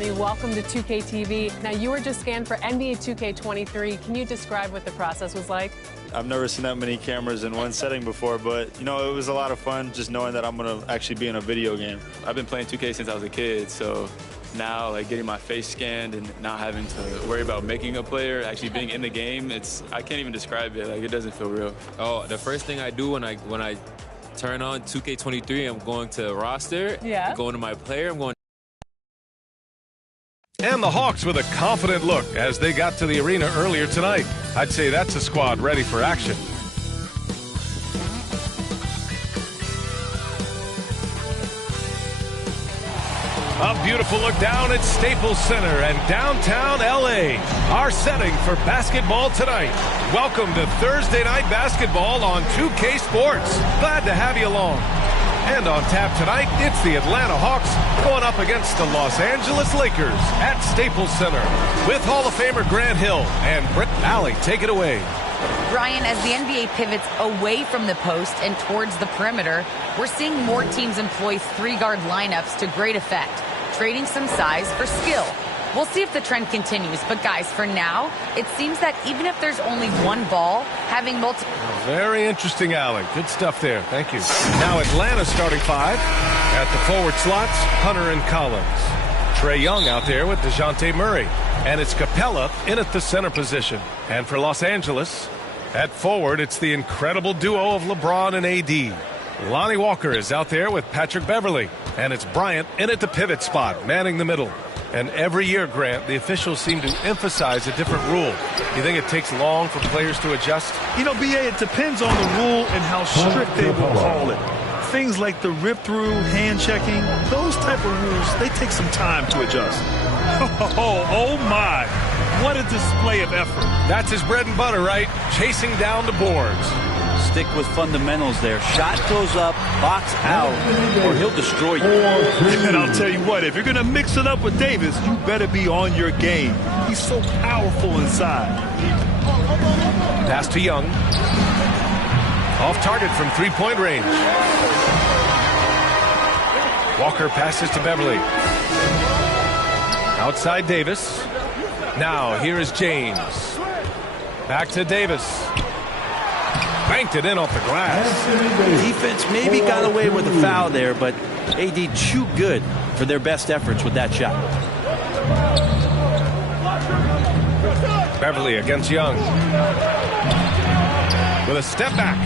Lonnie, welcome to 2K TV. Now, you were just scanned for NBA 2K23. Can you describe what the process was like? I've never seen that many cameras in one setting before, but, you know, it was a lot of fun just knowing that I'm going to actually be in a video game. I've been playing 2K since I was a kid, so now, like, getting my face scanned and not having to worry about making a player, actually being in the game, I can't even describe it. Like, it doesn't feel real. Oh, the first thing I do when I turn on 2K23, I'm going to roster. Yeah. Going to my player, I'm going. And the Hawks with a confident look as they got to the arena earlier tonight. I'd say that's a squad ready for action. A beautiful look down at Staples Center and downtown LA. Our setting for basketball tonight. Welcome to Thursday Night Basketball on 2K Sports. Glad to have you along. And on tap tonight, it's the Atlanta Hawks going up against the Los Angeles Lakers at Staples Center with Hall of Famer Grant Hill and Brett Alley. Take it away. Brian, as the NBA pivots away from the post and towards the perimeter, we're seeing more teams employ three-guard lineups to great effect, trading some size for skill. We'll see if the trend continues, but guys, for now, it seems that even if there's only one ball, having multiple... Very interesting, Alec. Good stuff there. Thank you. Now Atlanta starting five. At the forward slots, Hunter and Collins. Trae Young out there with DeJounte Murray. And it's Capella in at the center position. And for Los Angeles, at forward, it's the incredible duo of LeBron and AD. Lonnie Walker is out there with Patrick Beverley. And it's Bryant in at the pivot spot, manning the middle. And every year, Grant, the officials seem to emphasize a different rule. You think it takes long for players to adjust? You know, BA, it depends on the rule and how strict they will call it. Things like the rip-through, hand-checking, those type of rules, they take some time to adjust. Oh, my. What a display of effort. That's his bread and butter, right? Chasing down the boards. Stick with fundamentals there. Shot goes up, box out, or he'll destroy you. And I'll tell you what, if you're going to mix it up with Davis, you better be on your game. He's so powerful inside. Pass to Young. Off target from three-point range. Walker passes to Beverly. Outside Davis. Now here is James. Back to Davis. Banked it in off the glass. Defense maybe got away with a foul there, but AD too good for their best efforts with that shot. Beverly against Young. With a step back.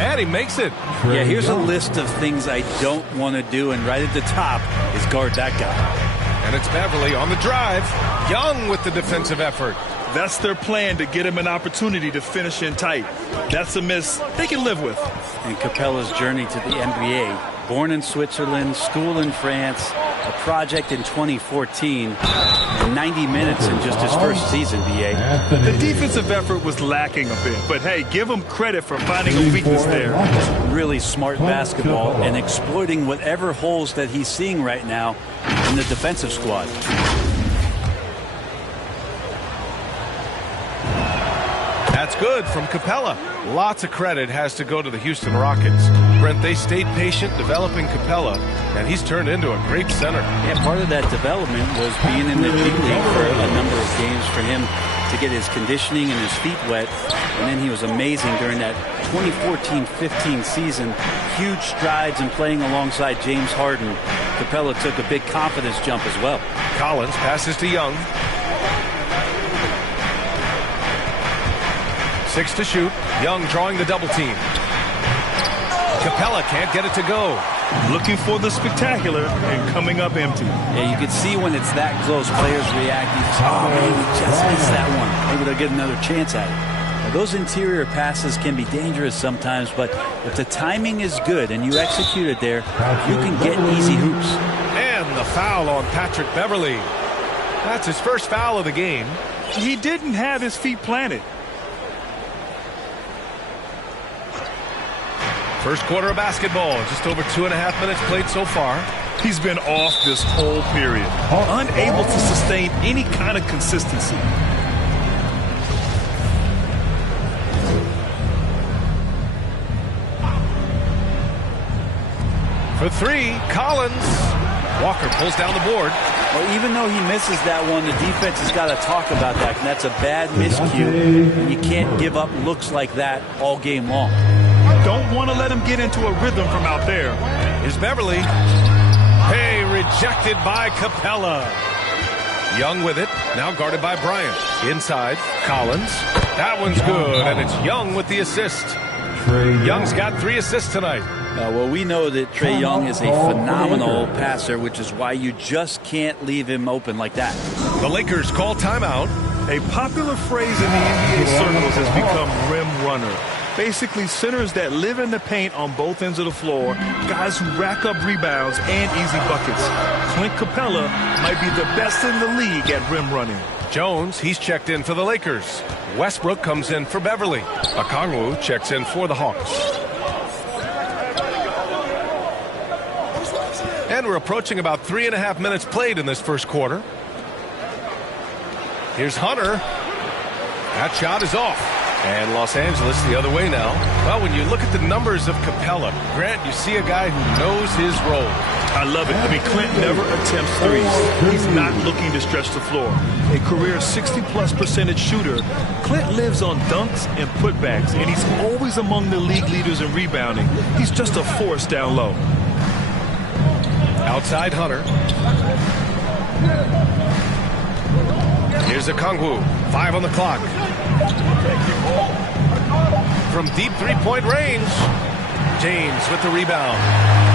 And he makes it. Yeah, here's a list of things I don't want to do, and right at the top is guard that guy. And it's Beverly on the drive. Young with the defensive effort. That's their plan, to get him an opportunity to finish in tight. That's a miss they can live with. And Capella's journey to the NBA. Born in Switzerland, school in France, a project in 2014, and 90 minutes in just his first season, BA. The defensive effort was lacking a bit, but hey, give him credit for finding a weakness there. Really smart basketball and exploiting whatever holes that he's seeing right now in the defensive squad. That's good from Capella. Lots of credit has to go to the Houston Rockets. Brent, they stayed patient developing Capella, and he's turned into a great center. Yeah, part of that development was being in the G League for a number of games for him to get his conditioning and his feet wet. And then he was amazing during that 2014-15 season. Huge strides in playing alongside James Harden. Capella took a big confidence jump as well. Collins passes to Young. 6 to shoot. Young drawing the double team. Capella can't get it to go. Looking for the spectacular and coming up empty. Yeah, you can see when it's that close, players react. Oh, man, we just missed that one. Maybe they'll get another chance at it. Now, those interior passes can be dangerous sometimes, but if the timing is good and you execute it there, you can get easy hoops. And the foul on Patrick Beverley. That's his first foul of the game. He didn't have his feet planted. First quarter of basketball, just over 2.5 minutes played so far. He's been off this whole period, unable to sustain any kind of consistency. For three, Collins. Walker pulls down the board. Well, even though he misses that one, the defense has got to talk about that. And that's a bad miscue. And you can't give up looks like that all game long. Don't want to let him get into a rhythm from out there. Here's Beverly. Hey, rejected by Capella. Young with it, now guarded by Bryant. Inside, Collins. That one's good, and it's Young with the assist. Young's got 3 assists tonight. Well, we know that Trae Young is a phenomenal passer, which is why you just can't leave him open like that. The Lakers call timeout. A popular phrase in the NBA circles has become rim runner. Basically, centers that live in the paint on both ends of the floor, guys who rack up rebounds and easy buckets. Clint Capella might be the best in the league at rim running. Jones, he's checked in for the Lakers. Westbrook comes in for Beverly. Okongwu checks in for the Hawks. And we're approaching about 3.5 minutes played in this first quarter. Here's Hunter. That shot is off. And Los Angeles the other way now. Well, when you look at the numbers of Capella, Grant, you see a guy who knows his role. I love it. I mean, Clint never attempts threes. He's not looking to stretch the floor. A career 60+% shooter, Clint lives on dunks and putbacks, and he's always among the league leaders in rebounding. He's just a force down low. Outside Hunter. Here's Okongwu. 5 on the clock. From deep three-point range, James with the rebound.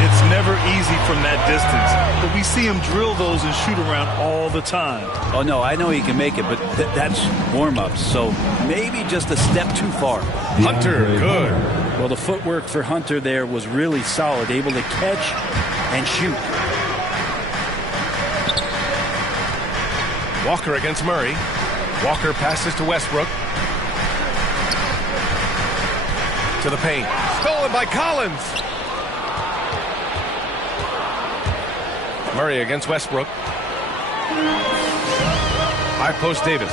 It's never easy from that distance, but we see him drill those and shoot around all the time. Oh, no, I know he can make it, but that's warm-ups, so maybe just a step too far. Hunter, good. Well, the footwork for Hunter there was really solid, able to catch and shoot. Walker against Murray. Walker passes to Westbrook. To the paint. Stolen by Collins. Murray against Westbrook. High post Davis.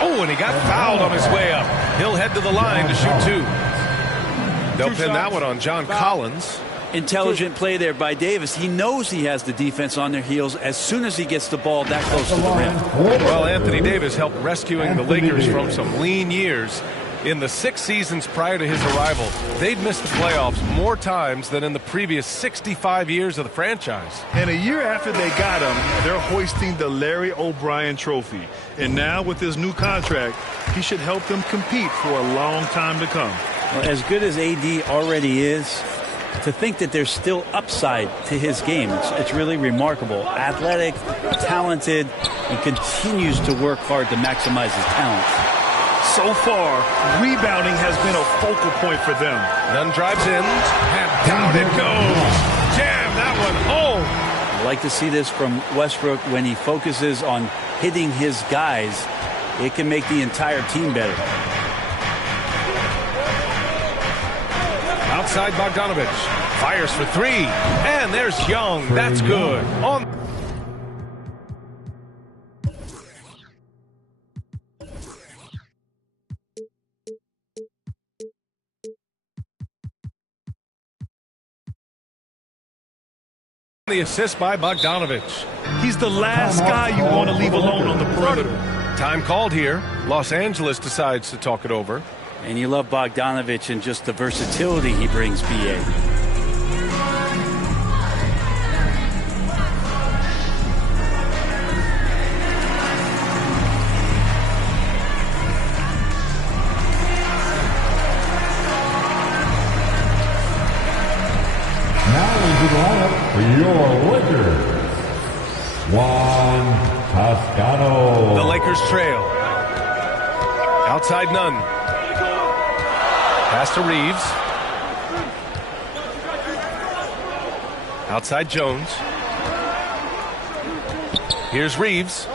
Oh, and he got fouled on his way up. He'll head to the line to shoot 2. They'll pin that one on John Collins. Intelligent play there by Davis. He knows he has the defense on their heels as soon as he gets the ball that close to the rim. Well, Anthony Davis helped rescuing the Lakers from some lean years. In the 6 seasons prior to his arrival, they'd missed the playoffs more times than in the previous 65 years of the franchise. And a year after they got him, they're hoisting the Larry O'Brien Trophy. And now with his new contract, he should help them compete for a long time to come. Well, as good as AD already is, to think that there's still upside to his game, it's really remarkable. Athletic, talented, and continues to work hard to maximize his talent. So far, rebounding has been a focal point for them. Nunn drives in, and down it goes. Jam that one home. I like to see this from Westbrook when he focuses on hitting his guys. It can make the entire team better. Outside Bogdanovich. Fires for 3. And there's Young. That's good. On the assist by Bogdanovich. He's the last guy you want to leave alone on the perimeter. Time called here. Los Angeles decides to talk it over. And you love Bogdanovich and just the versatility he brings, BA. Now into the lineup for your Lakers, Juan Toscano. The Lakers trail. Outside Nunn. Pass to Reeves. Outside Jones. Here's Reeves.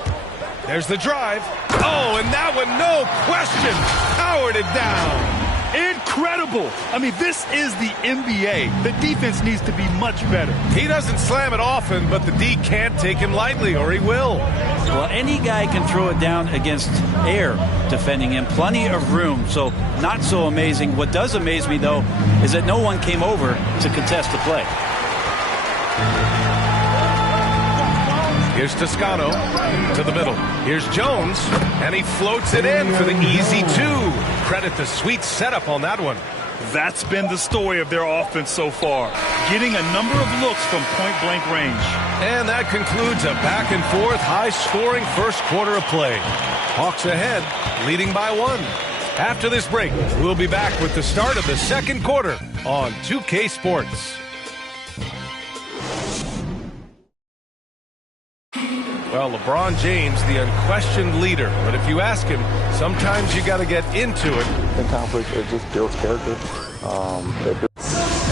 There's the drive. Oh, and that one, no question, powered it down. Incredible. I mean, this is the NBA. The defense needs to be much better. He doesn't slam it often, but the D can't take him lightly, or he will. Well, any guy can throw it down against air defending him. Plenty of room, so not so amazing. What does amaze me, though, is that no one came over to contest the play. Here's Toscano to the middle. Here's Jones, and he floats it in for the easy 2. Credit the sweet setup on that one. That's been the story of their offense so far, getting a number of looks from point-blank range. And that concludes a back-and-forth, high-scoring first quarter of play. Hawks ahead, leading by 1. After this break, we'll be back with the start of the second quarter on 2K Sports. Well, LeBron James, the unquestioned leader. But if you ask him, sometimes you got to get into it. In conflict, it just builds character.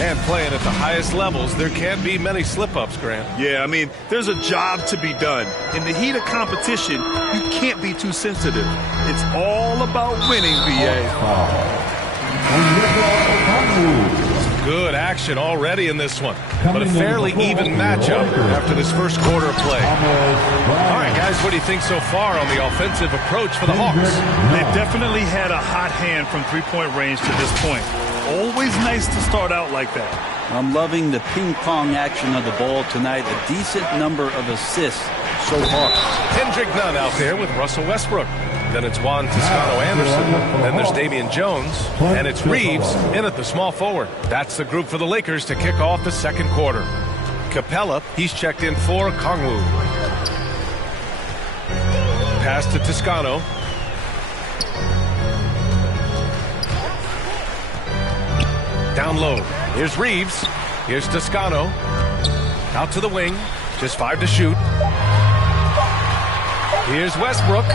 And playing at the highest levels, there can't be many slip-ups, Grant. Yeah, I mean, there's a job to be done. In the heat of competition, you can't be too sensitive. It's all about winning, BA. Good action already in this one, but a fairly even matchup after this first quarter of play. All right, guys, what do you think so far on the offensive approach for the Hawks? They've definitely had a hot hand from three-point range to this point. Always nice to start out like that. I'm loving the ping-pong action of the ball tonight. A decent number of assists so far. Kendrick Nunn out there with Russell Westbrook. Then it's Juan Toscano-Anderson. Then there's Damian Jones. And it's Reeves in at the small forward. That's the group for the Lakers to kick off the second quarter. Capella, he's checked in for Kongwu. Pass to Toscano. Down low. Here's Reeves. Here's Toscano. Out to the wing. Just 5 to shoot. Here's Westbrook.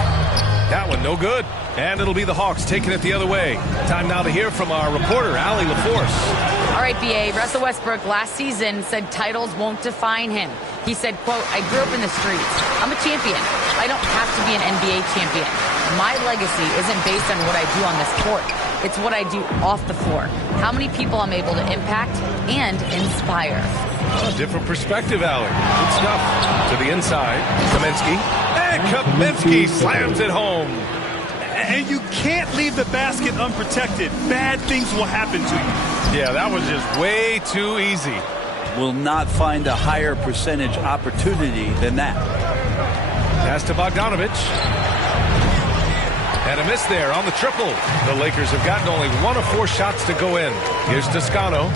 That one no good. And it'll be the Hawks taking it the other way. Time now to hear from our reporter, Allie LaForce. All right, BA. Russell Westbrook last season said titles won't define him. He said, quote, I grew up in the streets. I'm a champion. I don't have to be an NBA champion. My legacy isn't based on what I do on this court. It's what I do off the floor. How many people I'm able to impact and inspire. A different perspective, Allie. Good stuff. To the inside, Kaminsky. And Kaminsky slams it home. And you can't leave the basket unprotected. Bad things will happen to you. Yeah, that was just way too easy. Will not find a higher percentage opportunity than that. Pass to Bogdanovich. And a miss there on the triple. The Lakers have gotten only 1 of 4 shots to go in. Here's Toscano.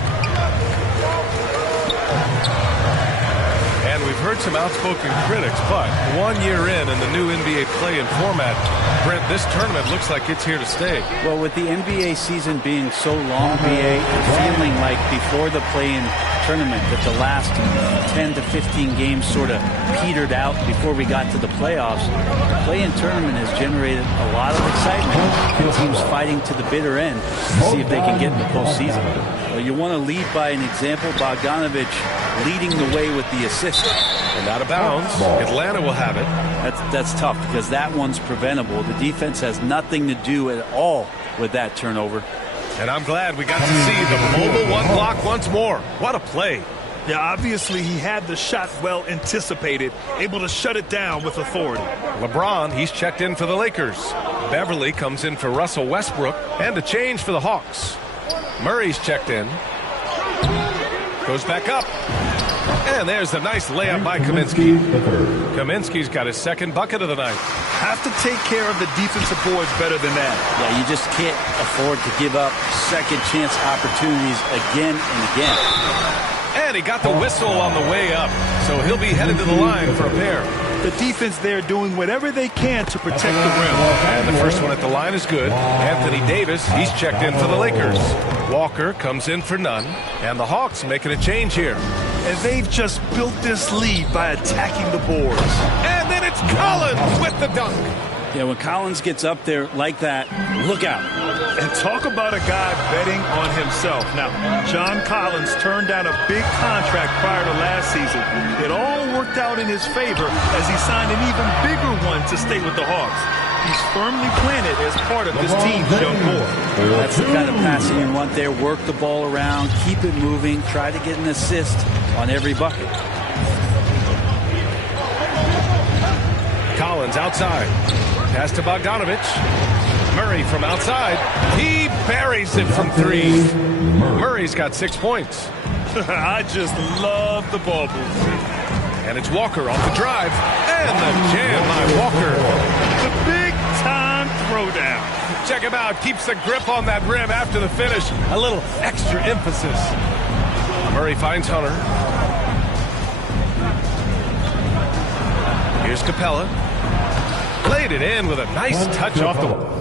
And we've heard some outspoken critics, but 1 year in the new NBA play-in format, Brent, this tournament looks like it's here to stay. Well, with the NBA season being so long, BA, and feeling like before the play-in tournament that the last 10 to 15 games sort of petered out before we got to the playoffs, the play-in tournament has generated a lot of excitement and teams fighting to the bitter end to see if they can get in the postseason. Well, you want to lead by an example. Bogdanovich leading the way with the assist. And out of bounds. Atlanta will have it. That's tough because that one's preventable. The defense has nothing to do at all with that turnover. And I'm glad we got to see the mobile one block once more. What a play. Yeah, obviously he had the shot well anticipated, able to shut it down with authority. LeBron, he's checked in for the Lakers. Beverly comes in for Russell Westbrook. And a change for the Hawks. Murray's checked in. Goes back up. And there's a nice layup by Kaminsky. Kaminsky's got his second bucket of the night. Have to take care of the defensive boards better than that. Yeah, you just can't afford to give up second chance opportunities again and again. And he got the whistle on the way up, so he'll be headed to the line for a pair. The defense there doing whatever they can to protect the rim. And the first one at the line is good. Anthony Davis, he's checked in for the Lakers. Walker comes in for Nunn. And the Hawks making a change here. And they've just built this lead by attacking the boards. And then it's Collins with the dunk. Yeah, when Collins gets up there like that, look out. And talk about a guy betting on himself. Now, John Collins turned down a big contract prior to last season. It all worked out in his favor as he signed an even bigger one to stay with the Hawks. He's firmly planted as part of this team's young core. That's the kind of passing you want there. Work the ball around, keep it moving, try to get an assist on every bucket. Collins outside. Pass to Bogdanovich. Murray from outside. He buries it from 3. Murray's got 6 points. I just love the ball move. And it's Walker off the drive. And the jam by Walker. The big-time throwdown. Check him out. Keeps the grip on that rim after the finish. A little extra emphasis. Murray finds Hunter. Here's Capella. Played it in with a nice touch off the wall.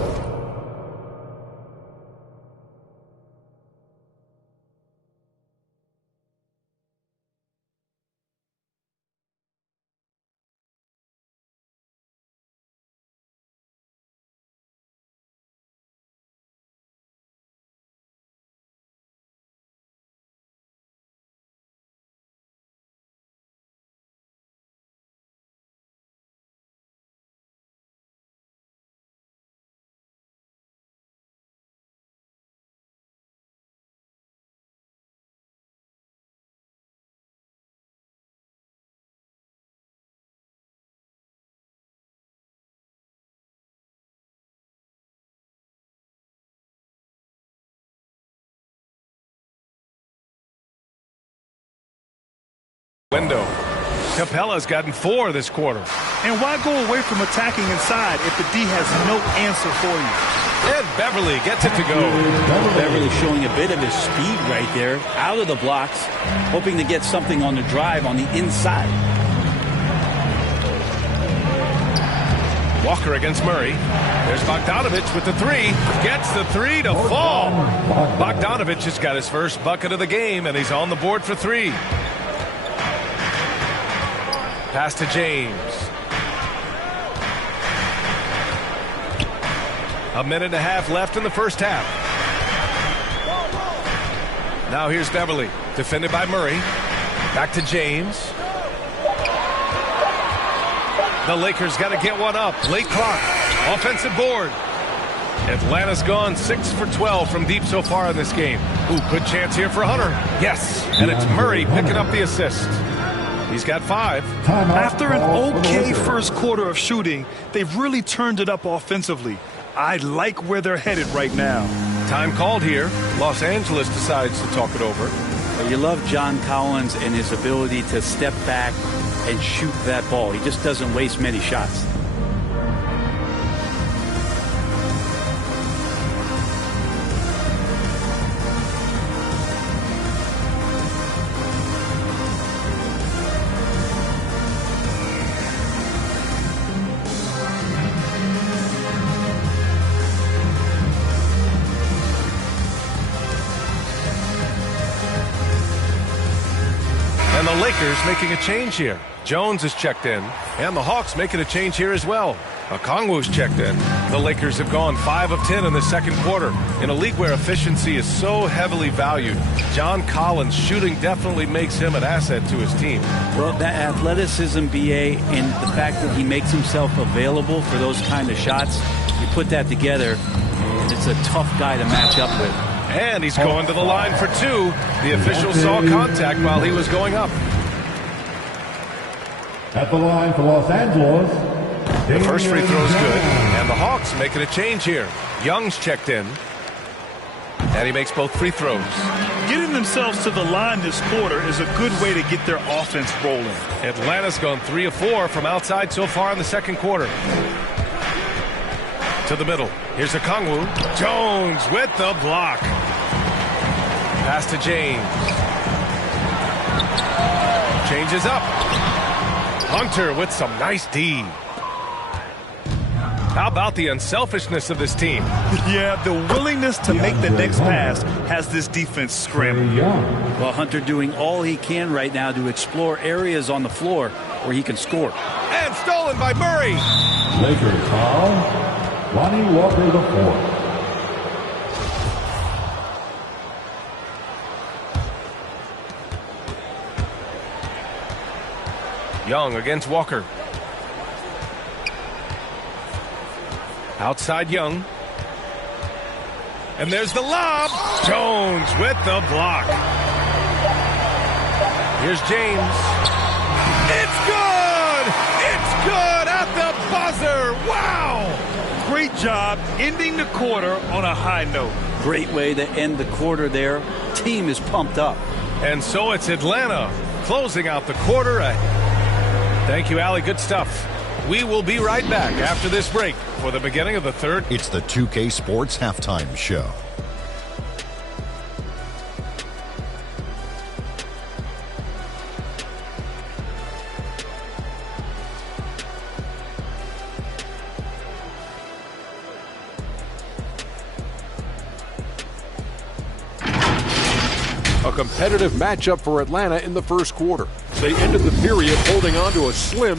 Window. Capella's gotten 4 this quarter. And why go away from attacking inside if the D has no answer for you? And Beverly gets it to go. Beverly showing a bit of his speed right there, out of the blocks, hoping to get something on the drive on the inside. Walker against Murray. There's Bogdanovich with the 3. Gets the 3 to fall. Bogdanovich has got his first bucket of the game, and he's on the board for 3. Pass to James. A minute and a half left in the first half. Now here's Beverly, defended by Murray. Back to James. The Lakers got to get one up. Late clock. Offensive board. Atlanta's gone 6 for 12 from deep so far in this game. Ooh, good chance here for Hunter. Yes, and it's Murray picking up the assist. He's got 5. After an okay first quarter of shooting, they've really turned it up offensively. I like where they're headed right now. Time called here. Los Angeles decides to talk it over. You love John Collins and his ability to step back and shoot that ball. He just doesn't waste many shots. And the Lakers making a change here. Jones is checked in, and the Hawks making a change here as well. Okongwu's checked in. The Lakers have gone 5 of 10 in the second quarter. In a league where efficiency is so heavily valued, John Collins' shooting definitely makes him an asset to his team. Well, that athleticism, BA, and the fact that he makes himself available for those kind of shots, you put that together, and it's a tough guy to match up with. And he's going to the line for 2. The official saw contact while he was going up. At the line for Los Angeles. The first free throw is good. And the Hawks making a change here. Young's checked in. And he makes both free throws. Getting themselves to the line this quarter is a good way to get their offense rolling. Atlanta's gone 3 of 4 from outside so far in the second quarter. To the middle. Here's Okongwu. Jones with the block. Pass to James. Changes up. Hunter with some nice D. How about the unselfishness of this team? Yeah, the willingness to make the next pass has this defense scrambling. Well, Hunter doing all he can right now to explore areas on the floor where he can score. And stolen by Murray. Lakers foul. Lonnie Walker the 4th. Young against Walker. Outside Young. And there's the lob. Jones with the block. Here's James. It's good! It's good at the buzzer! Wow! Great job ending the quarter on a high note. Great way to end the quarter there. Team is pumped up. And so it's Atlanta closing out the quarter Thank you, Allie. Good stuff. We will be right back after this break for the beginning of the third. It's the 2K Sports Halftime Show. A competitive matchup for Atlanta in the first quarter. They ended the period holding on to a slim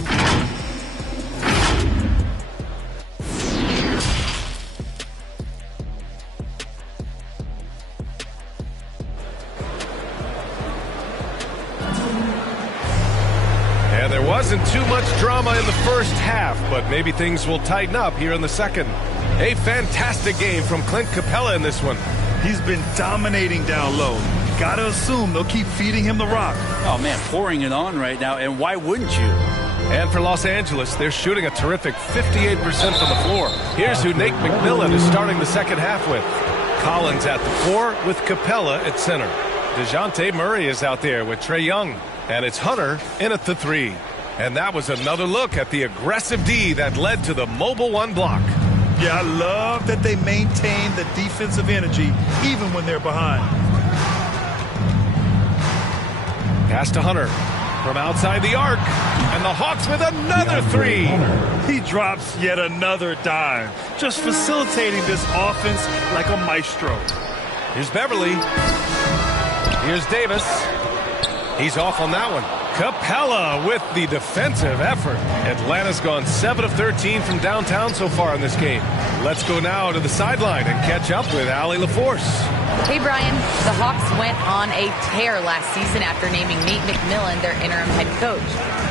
And there wasn't too much drama in the first half, but maybe things will tighten up here in the second. A fantastic game from Clint Capella in this one. He's been dominating down low. Gotta assume they'll keep feeding him the rock. Oh, man, pouring it on right now, and why wouldn't you? And for Los Angeles, they're shooting a terrific 58% from the floor. Here's who Nate McMillan is starting the second half with. Collins at the 4 with Capella at center. DeJounte Murray is out there with Trae Young. And it's Hunter in at the 3. And that was another look at the aggressive D that led to the mobile 1 block. Yeah, I love that they maintain the defensive energy even when they're behind. Pass to Hunter from outside the arc. And the Hawks with another 3. He drops yet another dime, just facilitating this offense like a maestro. Here's Beverly. Here's Davis. He's off on that one. Capella with the defensive effort. Atlanta's gone 7 of 13 from downtown so far in this game. Let's go now to the sideline and catch up with Allie LaForce. Hey, Brian. The Hawks went on a tear last season after naming Nate McMillan their interim head coach.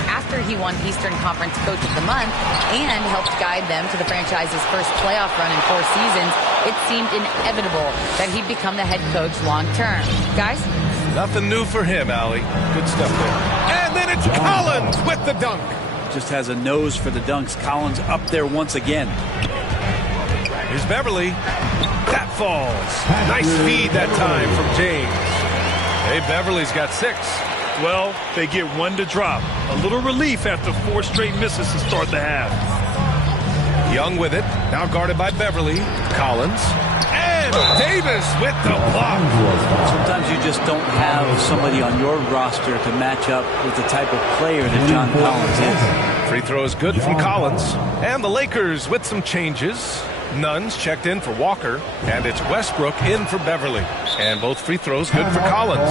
After he won Eastern Conference Coach of the Month and helped guide them to the franchise's first playoff run in 4 seasons, it seemed inevitable that he'd become the head coach long term. Guys? Nothing new for him, Allie. Good stuff there. And then it's Collins with the dunk. Just has a nose for the dunks. Collins up there once again. Here's Beverly. That falls. Nice feed that time from James. Hey, Beverly's got 6. Well, they get 1 to drop. A little relief after 4 straight misses to start the half. Young with it. Now guarded by Beverly. Collins. And Davis with the block. Sometimes you just don't have somebody on your roster to match up with the type of player that John Collins is. Free throw is good from Collins. And the Lakers with some changes. Nuns checked in for Walker. And it's Westbrook in for Beverly. And both free throws good for Collins.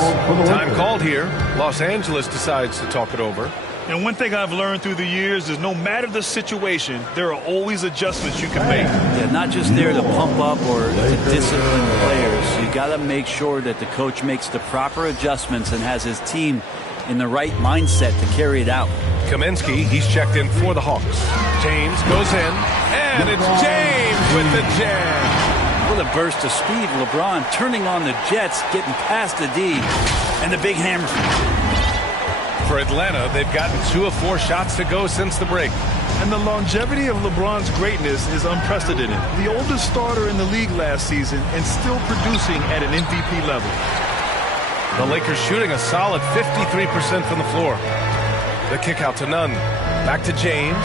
Time called here. Los Angeles decides to talk it over. And one thing I've learned through the years is no matter the situation, there are always adjustments you can make. Yeah, not just there to pump up or to discipline players. You got to make sure that the coach makes the proper adjustments and has his team in the right mindset to carry it out. Kaminsky, he's checked in for the Hawks. James goes in, and it's James with the jam. What a burst of speed. LeBron turning on the Jets, getting past the D, and the big hammer. For Atlanta, they've gotten 2 of 4 shots to go since the break. And the longevity of LeBron's greatness is unprecedented. The oldest starter in the league last season and still producing at an MVP level. The Lakers shooting a solid 53% from the floor. The kick out to Nunn. Back to James.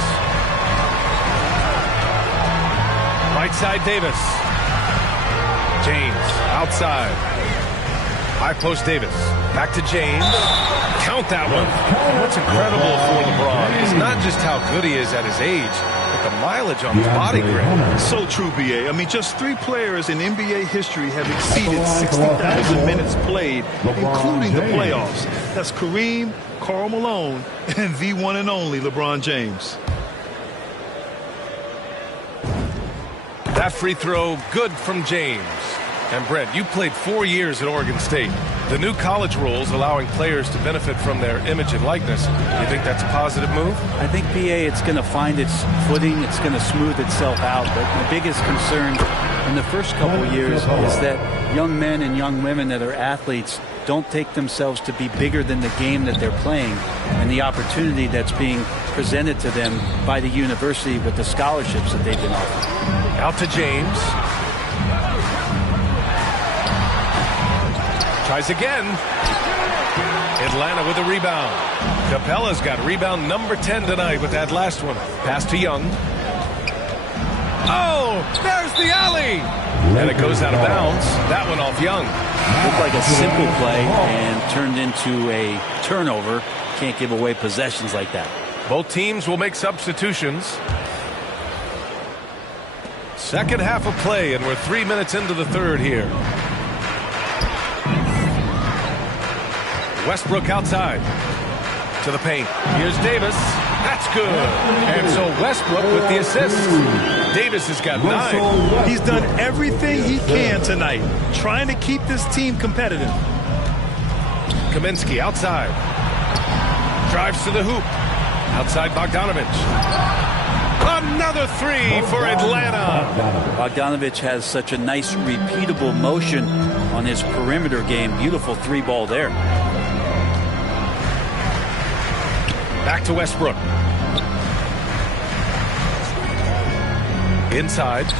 Right side Davis. James outside. High post Davis. Back to James. Count that one. And what's incredible for LeBron is not just how good he is at his age, but the mileage on his body grip. So true, B.A. I mean, just 3 players in NBA history have exceeded 60,000 minutes played, including the playoffs. That's Kareem, Karl Malone, and the one and only LeBron James. That free throw good from James. And Brent, you played 4 years at Oregon State. The new college rules allowing players to benefit from their image and likeness. You think that's a positive move? I think, PA, it's going to find its footing. It's going to smooth itself out. But my biggest concern in the first couple years is that young men and young women that are athletes don't take themselves to be bigger than the game that they're playing and the opportunity that's being presented to them by the university with the scholarships that they've been offered. Out to James. Tries again. Atlanta with a rebound. Capella's got rebound number 10 tonight with that last one. Pass to Young. Oh, there's the alley. And it goes out of bounds. That one off Young. Looked like a simple play and turned into a turnover. Can't give away possessions like that. Both teams will make substitutions. Second half of play, and we're 3 minutes into the third here. Westbrook outside to the paint. Here's Davis. That's good. And so Westbrook with the assist. Davis has got 9. He's done everything he can tonight, trying to keep this team competitive. Kaminsky outside. Drives to the hoop. Outside Bogdanovich. Another 3 for Atlanta. Bogdanovich has such a nice repeatable motion on his perimeter game. Beautiful 3-ball there. Back to Westbrook. Inside.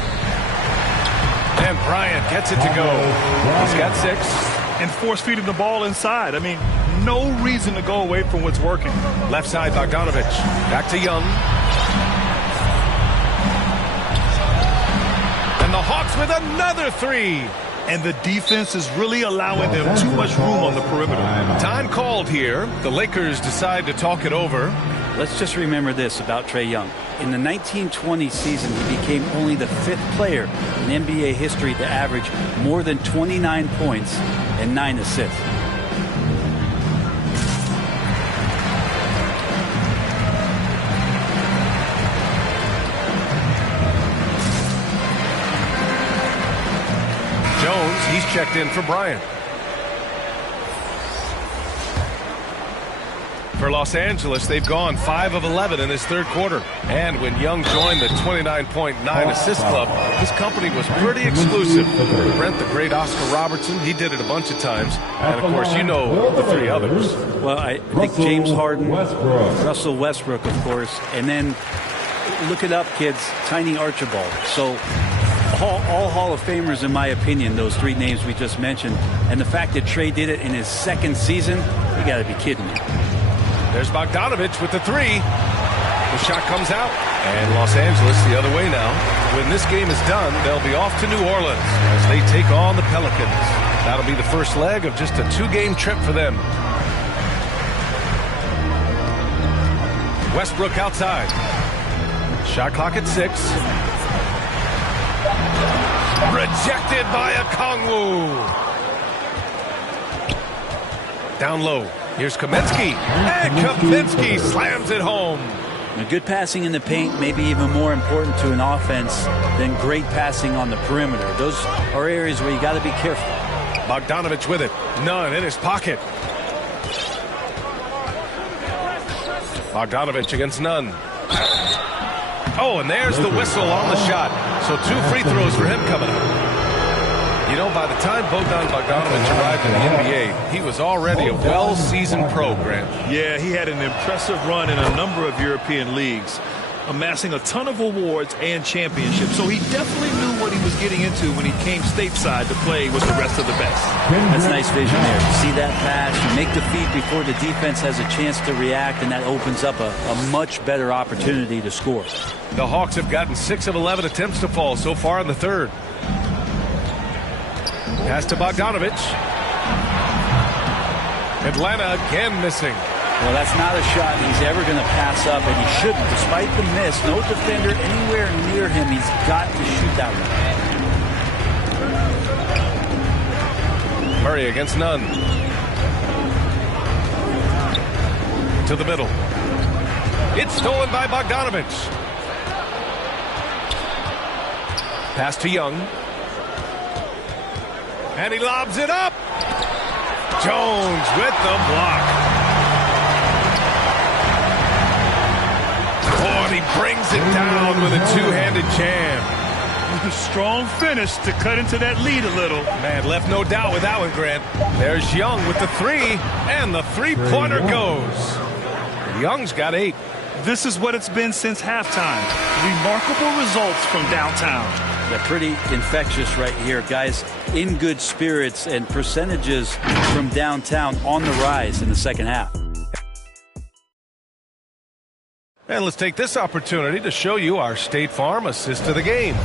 And Bryant gets it to go. He's got 6. And force-feeding the ball inside. I mean, no reason to go away from what's working. Left side, Bogdanovich. Back to Young. And the Hawks with another 3. And the defense is really allowing them too much room on the perimeter. Time called here. The Lakers decide to talk it over. Let's just remember this about Trae Young. In the 1920 season, he became only the 5th player in NBA history to average more than 29 points and 9 assists. Jones, he's checked in for Bryant. For Los Angeles, they've gone 5 of 11 in this third quarter. And when Young joined the 29.9 assist club, his company was pretty exclusive. Brent, the great Oscar Robertson, he did it a bunch of times. And, of course, you know the 3 others. Well, I think James Harden, Russell Westbrook, of course, and then look it up, kids, Tiny Archibald. So all Hall of Famers, in my opinion, those 3 names we just mentioned. And the fact that Trae did it in his 2nd season, you got to be kidding me. There's Bogdanovich with the 3. The shot comes out. And Los Angeles the other way now. When this game is done, they'll be off to New Orleans as they take on the Pelicans. That'll be the first leg of just a 2-game trip for them. Westbrook outside. Shot clock at 6. Rejected by Okongwu. Down low. Here's Kaminsky. And Kaminsky slams it home. Now, good passing in the paint may be even more important to an offense than great passing on the perimeter. Those are areas where you got to be careful. Bogdanovich with it. None in his pocket. Bogdanovich against Nunn. Oh, and there's the whistle on the shot. So 2 free throws for him coming up. You know, by the time Bogdanovich arrived in the NBA, he was already a well-seasoned pro, Grant. Yeah, he had an impressive run in a number of European leagues, amassing a ton of awards and championships. So he definitely knew what he was getting into when he came stateside to play with the rest of the best. That's nice vision there. You see that pass, you make the feed before the defense has a chance to react, and that opens up a much better opportunity to score. The Hawks have gotten 6 of 11 attempts to fall so far in the third. Pass to Bogdanovich. Atlanta again missing. Well, that's not a shot he's ever going to pass up, and he shouldn't. Despite the miss, no defender anywhere near him. He's got to shoot that one. Murray against Nunn. To the middle. It's stolen by Bogdanovich. Pass to Young. And he lobs it up. Jones with the block. Oh, and he brings it down with a 2-handed jam. Strong finish to cut into that lead a little. Man, left no doubt with that one, Grant. There's Young with the 3, and the 3-pointer goes. Young's got 8. This is what it's been since halftime. Remarkable results from downtown. Yeah, pretty infectious right here. Guys in good spirits and percentages from downtown on the rise in the second half. And let's take this opportunity to show you our State Farm assist of the game.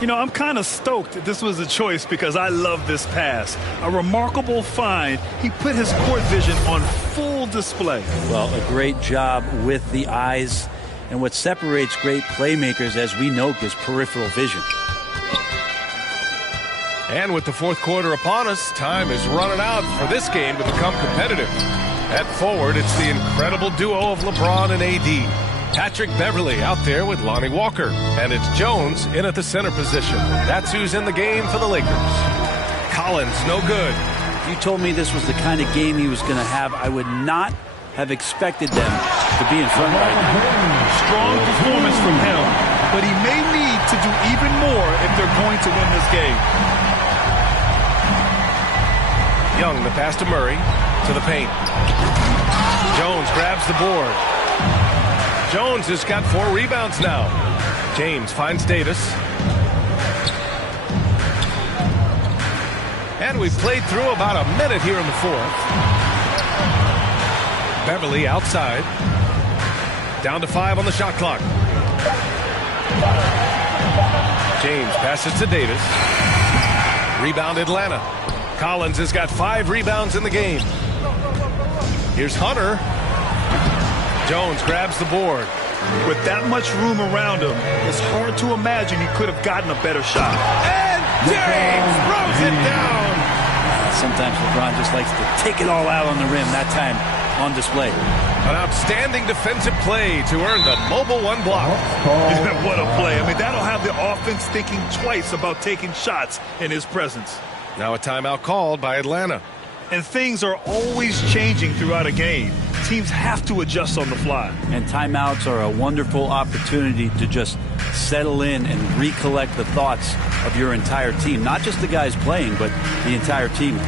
You know, I'm kind of stoked this was a choice because I love this pass. A remarkable find. He put his court vision on full display. Well, a great job with the eyes. And what separates great playmakers, as we know, is peripheral vision. And with the fourth quarter upon us, time is running out for this game to become competitive. At forward, it's the incredible duo of LeBron and AD. Patrick Beverley out there with Lonnie Walker. And it's Jones in at the center position. That's who's in the game for the Lakers. Collins, no good. If you told me this was the kind of game he was going to have, I would not have expected them to be in front right now. Strong performance from him, but he may need to do even more if they're going to win this game. Young, the pass to Murray, to the paint. Jones grabs the board. Jones has got 4 rebounds now. James finds Davis. And we've played through about a minute here in the fourth. Beverley outside. Down to 5 on the shot clock. James passes to Davis. Rebound Atlanta. Collins has got 5 rebounds in the game. Here's Hunter. Jones grabs the board. With that much room around him, it's hard to imagine he could have gotten a better shot. And James throws it down. Sometimes LeBron just likes to take it all out on the rim. That time on display. An outstanding defensive play to earn the mobile 1 block. What a play. I mean, that'll have the offense thinking twice about taking shots in his presence. Now a timeout called by Atlanta. And things are always changing throughout a game. Teams have to adjust on the fly. And timeouts are a wonderful opportunity to just settle in and recollect the thoughts of your entire team. Not just the guys playing, but the entire team.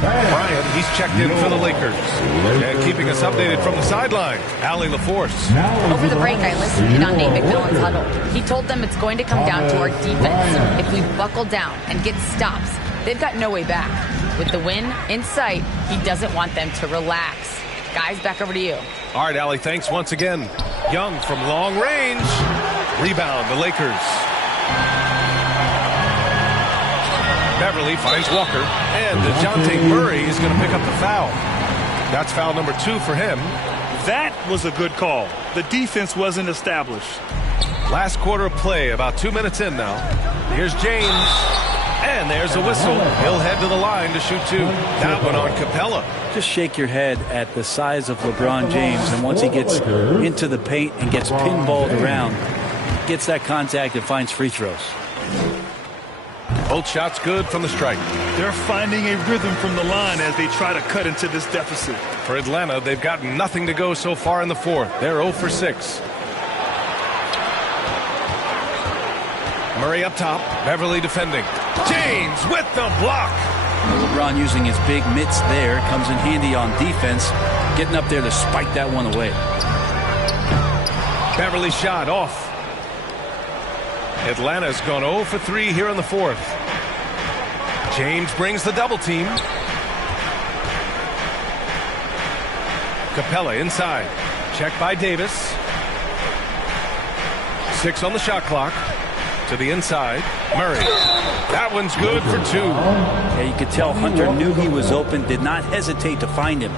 Bryant, he's checked in for the Lakers. And keeping us updated from the sideline, Allie LaForce. Over the break, I listened in on Nate McMillan's huddle. He told them it's going to come down to our defense. If we buckle down and get stops, they've got no way back. With the win in sight, he doesn't want them to relax. Guys, back over to you. All right, Allie, thanks once again. Young from long range. Rebound, the Lakers. Beverley finds Walker, and DeJounte Murray is going to pick up the foul. That's foul number 2 for him. That was a good call. The defense wasn't established. Last quarter of play, about 2 minutes in now. Here's James, and there's a whistle. He'll head to the line to shoot 2. That one on Capella. Just shake your head at the size of LeBron James, and once he gets into the paint and gets pinballed around, gets that contact and finds free throws. Both shots good from the strike. They're finding a rhythm from the line as they try to cut into this deficit. For Atlanta, they've got nothing to go so far in the fourth. They're 0 for 6. Murray up top. Beverley defending. James with the block. LeBron using his big mitts there. Comes in handy on defense. Getting up there to spike that one away. Beverley shot off. Atlanta's gone 0 for 3 here in the fourth. James brings the double team. Capella inside. Check by Davis. 6 on the shot clock. To the inside. Murray. That one's good for 2. Yeah, you could tell Hunter knew he was open, did not hesitate to find him.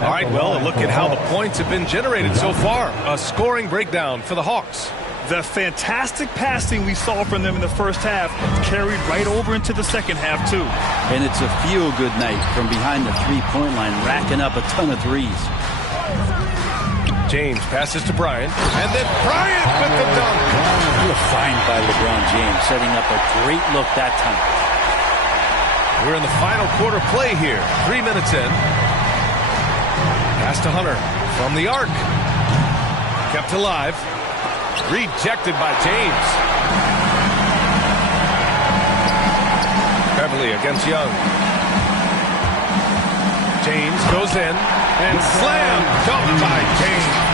All right, well, look at how the points have been generated so far. A scoring breakdown for the Hawks. The fantastic passing we saw from them in the first half carried right over into the second half, too. And it's a feel-good night from behind the three-point line, racking up a ton of threes. James passes to Bryant, and then Bryant with the dunk. What a find by LeBron James, setting up a great look that time. We're in the final quarter play here. 3 minutes in. Pass to Hunter from the arc. Kept alive. Rejected by James. Beverley against Young. James goes in and slam dunk by James.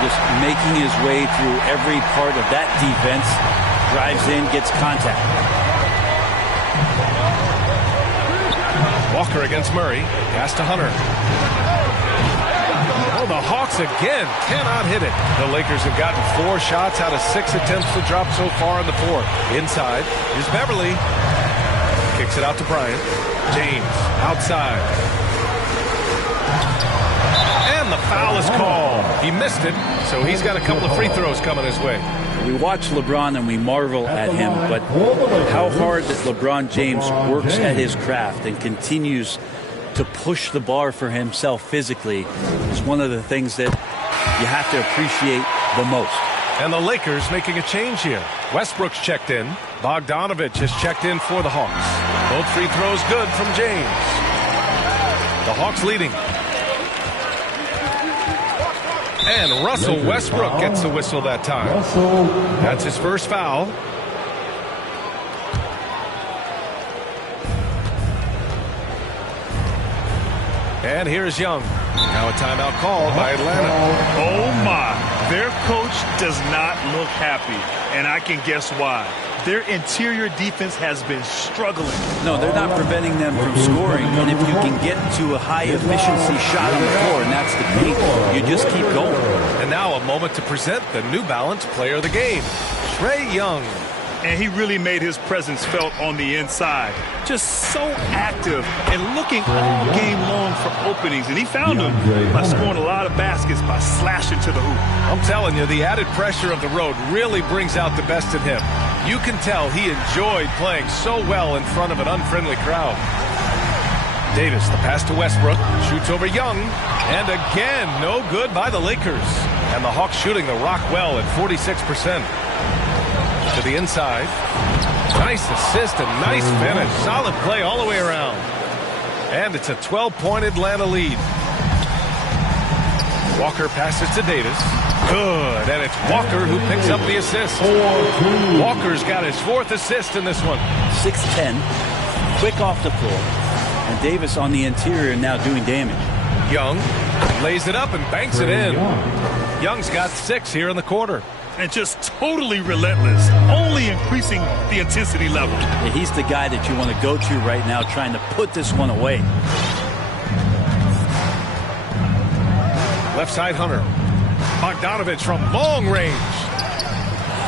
Just making his way through every part of that defense. Drives in, gets contact. Walker against Murray. Pass to Hunter. Oh, the Hawks again cannot hit it. The Lakers have gotten 4 shots out of 6 attempts to drop so far in the fourth. Inside is Beverly. Kicks it out to Bryant. James outside. And the foul is called. He missed it, so he's got a couple of free throws coming his way. We watch LeBron and we marvel at him, but how hard that LeBron James works at his craft and continues to push the bar for himself physically is one of the things that you have to appreciate the most. And the Lakers making a change here. Westbrook's checked in. Bogdanovich has checked in for the Hawks. Both free throws good from James. The Hawks leading. And Russell Westbrook gets the whistle that time. That's his first foul. And here's Young. Now a timeout called by Atlanta. Oh, my. Their coach does not look happy, and I can guess why. Their interior defense has been struggling. No, they're not preventing them from scoring. And if you can get to a high-efficiency shot on the floor, and that's the key, you just keep going. And now a moment to present the New Balance Player of the Game, Trae Young. And he really made his presence felt on the inside. Just so active and looking all game long for openings. And he found them by scoring a lot of baskets by slashing to the hoop. I'm telling you, the added pressure of the road really brings out the best in him. You can tell he enjoyed playing so well in front of an unfriendly crowd. Davis, the pass to Westbrook, shoots over Young, and again, no good by the Lakers. And the Hawks shooting the rock well at 46%. To the inside. Nice assist and nice finish. Solid play all the way around. And it's a 12-point Atlanta lead. Walker passes to Davis. Good. And it's Walker who picks up the assist. Walker's got his 4th assist in this one. 6'10", quick off the floor. And Davis on the interior now doing damage. Young lays it up and banks it in. Young's got 6 here in the quarter. And just totally relentless, only increasing the intensity level. Yeah, he's the guy that you want to go to right now trying to put this one away. Left side, Hunter. Bogdanovich from long range.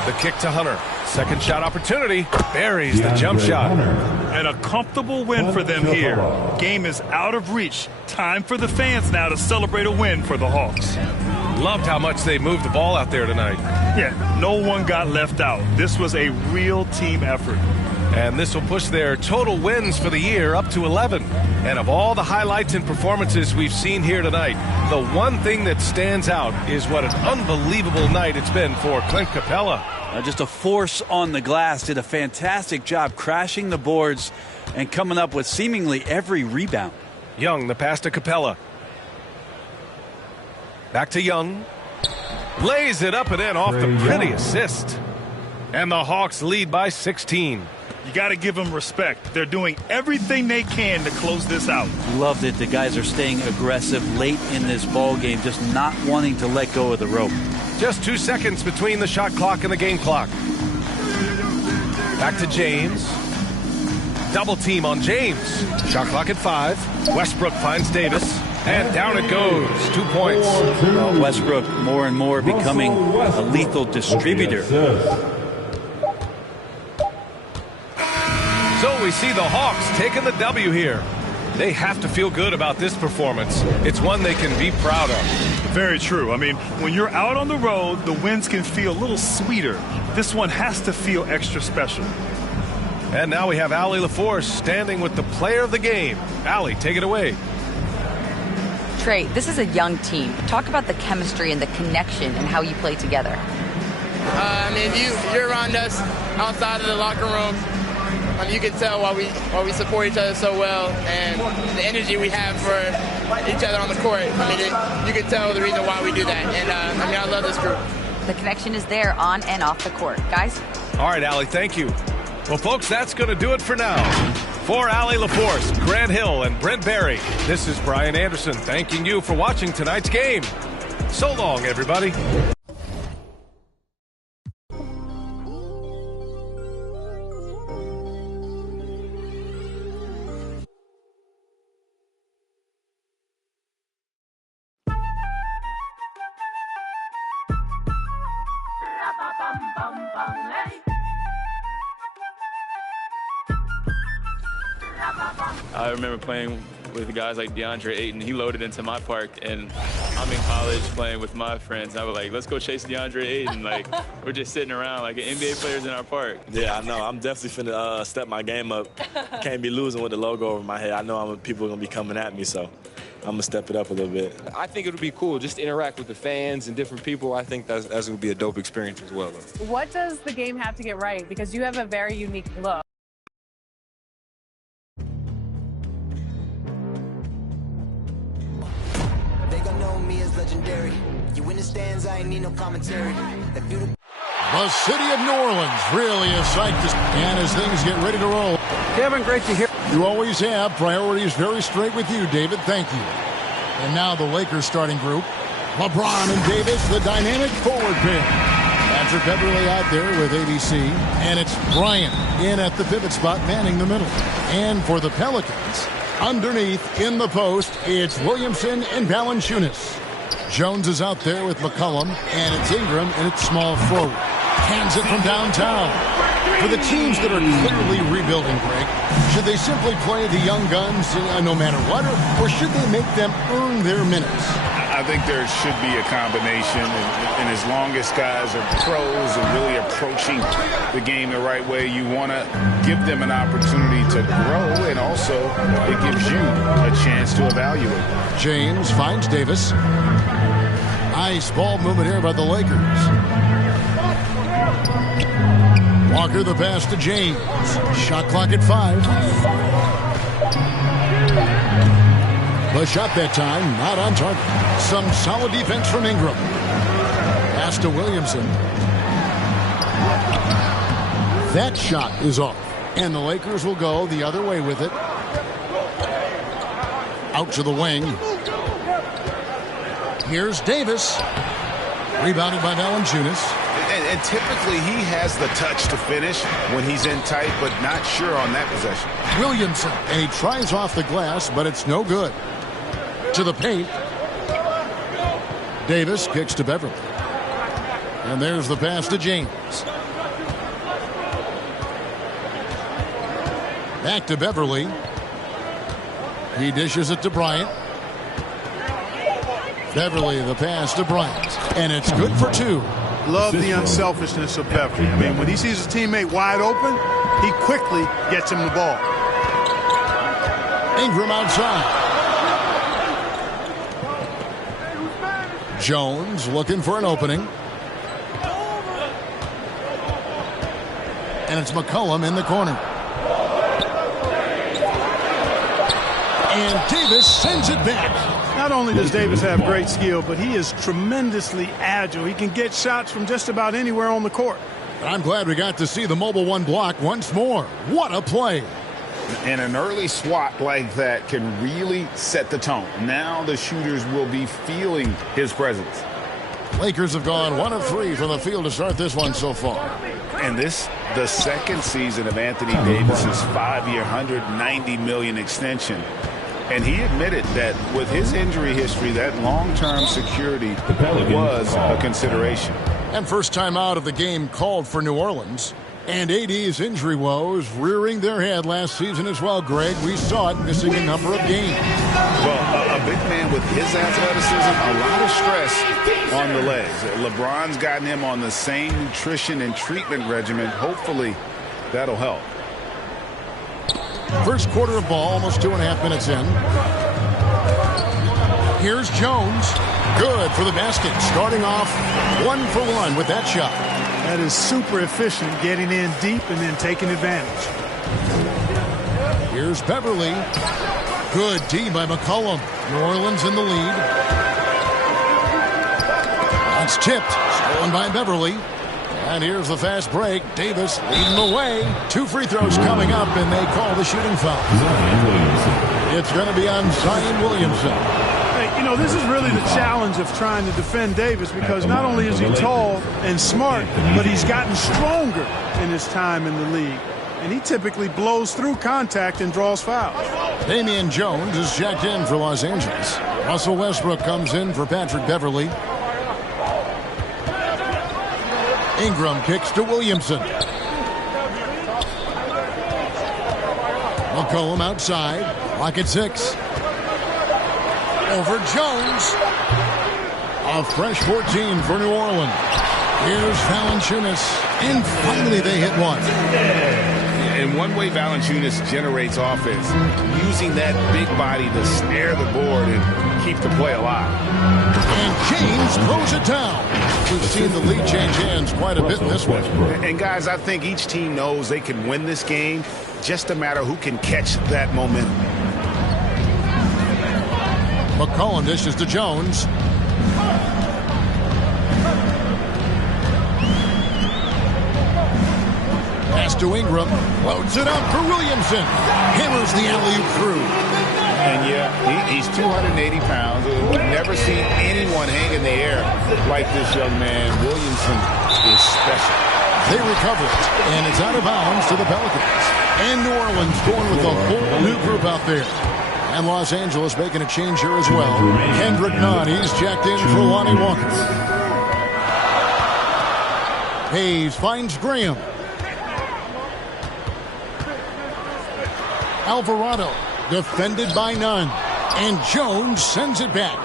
The kick to Hunter. Second shot opportunity. Buries the jump shot. And a comfortable win for them here. Game is out of reach. Time for the fans now to celebrate a win for the Hawks. Loved how much they moved the ball out there tonight. Yeah, no one got left out. This was a real team effort. And this will push their total wins for the year up to 11. And of all the highlights and performances we've seen here tonight, the one thing that stands out is what an unbelievable night it's been for Clint Capella. Just a force on the glass. Did a fantastic job crashing the boards and coming up with seemingly every rebound. Young, the pass to Capella. Back to Young. Lays it up and in off the pretty assist. And the Hawks lead by 16. You got to give them respect. They're doing everything they can to close this out. Love that the guys are staying aggressive late in this ball game, just not wanting to let go of the rope. Just 2 seconds between the shot clock and the game clock. Back to James. Double team on James. Shot clock at 5. Westbrook finds Davis. And down it goes. 2 points. Westbrook more and more becoming a lethal distributor. So we see the Hawks taking the W here. They have to feel good about this performance. It's one they can be proud of. Very true. I mean, when you're out on the road, the wins can feel a little sweeter. This one has to feel extra special. And now we have Allie LaForce standing with the player of the game. Allie, take it away. Trae, this is a young team. Talk about the chemistry and the connection and how you play together. I mean, you're around us outside of the locker room. You can tell why we support each other so well, and the energy we have for each other on the court. I mean, you can tell the reason why we do that. And I mean, I love this group. The connection is there on and off the court. Guys? All right, Allie, thank you. Well, folks, that's going to do it for now. For Allie LaForce, Grant Hill, and Brent Berry, this is Brian Anderson thanking you for watching tonight's game. So long, everybody. I remember playing with guys like DeAndre Ayton. He loaded into my park, and I'm in college playing with my friends. I was like, let's go chase DeAndre Ayton. Like, we're just sitting around like NBA players in our park. Yeah, I know. I'm definitely finna step my game up. Can't be losing with the logo over my head. I know people are going to be coming at me, so I'm going to step it up a little bit. I think it'll be cool just to interact with the fans and different people. I think that's going to be a dope experience as well. What does the game have to get right? Because you have a very unique look. They gon' know me as legendary. You in the stands, I ain't need no commentary. The city of New Orleans really is psyched and as things get ready to roll. Kevin, great to hear. You always have. Priorities very straight with you, David. Thank you. And now the Lakers starting group. LeBron and Davis, the dynamic forward pair. Patrick Beverley out there with ABC. And it's Bryant in at the pivot spot, manning the middle. And for the Pelicans, underneath in the post, it's Williamson and Valanciunas. Jones is out there with McCollum, and it's Ingram, and it's small forward. Hands it from downtown. For the teams that are clearly rebuilding, Greg, should they simply play the young guns no matter what, or should they make them earn their minutes? I think there should be a combination, and as long as guys are pros and really approaching the game the right way, you want to give them an opportunity to grow, and also it gives you a chance to evaluate. James finds Davis. Nice ball movement here by the Lakers. Walker the pass to James. Shot clock at 5. The shot that time, not on target. Some solid defense from Ingram. Pass to Williamson. That shot is off. And the Lakers will go the other way with it. Out to the wing. Here's Davis. Rebounded by Valanciunas. And typically he has the touch to finish when he's in tight, but not sure on that possession. Williamson. And he tries off the glass, but it's no good. To the paint. Davis kicks to Beverly. And there's the pass to James. Back to Beverly. He dishes it to Bryant. Beverly, the pass to Bryant. And it's good for 2. Love the unselfishness of Beverly. I mean, when he sees his teammate wide open, he quickly gets him the ball. Ingram outside. Jones looking for an opening. And it's McCollum in the corner. And Davis sends it back. Not only does Davis have great skill, but he is tremendously agile. He can get shots from just about anywhere on the court. I'm glad we got to see the mobile one block once more. What a play. And an early swat like that can really set the tone. Now the shooters will be feeling his presence. Lakers have gone 1 of 3 from the field to start this one so far. And this, the second season of Anthony Davis's 5-year, $190 million extension. And he admitted that with his injury history, that long-term security was a consideration. And first time out of the game called for New Orleans. And AD's injury woes rearing their head last season as well, Greg. We saw it missing a number of games. Well, a big man with his athleticism, a lot of stress on the legs. LeBron's gotten him on the same nutrition and treatment regimen. Hopefully, that'll help. First quarter of ball, almost 2.5 minutes in. Here's Jones. Good for the basket. Starting off 1 for 1 with that shot. That is super efficient, getting in deep and then taking advantage. Here's Beverly. Good D by McCollum. New Orleans in the lead. It's tipped. Stolen by Beverly. And here's the fast break. Davis leading the way. 2 free throws coming up, and they call the shooting foul. It's going to be on Zion Williamson. Hey, you know, this is really the challenge of trying to defend Davis, because not only is he tall and smart, but he's gotten stronger in his time in the league. And he typically blows through contact and draws fouls. Damian Jones is checked in for Los Angeles. Russell Westbrook comes in for Patrick Beverly. Ingram kicks to Williamson. McCollum outside. Lock at 6. Over Jones. A fresh 14 for New Orleans. Here's Valanciunas. And finally they hit one. And one way Valanciunas generates offense, using that big body to snare the board and keep the play alive. And James throws it down. We've seen the lead change hands quite a bit in this one. And guys, I think each team knows they can win this game. Just a matter who can catch that momentum. McCollum dishes to Jones. Pass to Ingram. Loads it up for Williamson. Hammers the alley-oop through. And yeah, he's 280 pounds. We've never seen anyone hang in the air like this young man. Williamson is special. They recover it, and it's out of bounds to the Pelicans. And New Orleans going with a whole new group out there. And Los Angeles making a change here as well. Kendrick Nunn, he's checked in for Lonnie Walker. Hayes finds Graham. Alvarado defended by Nunn. And Jones sends it back.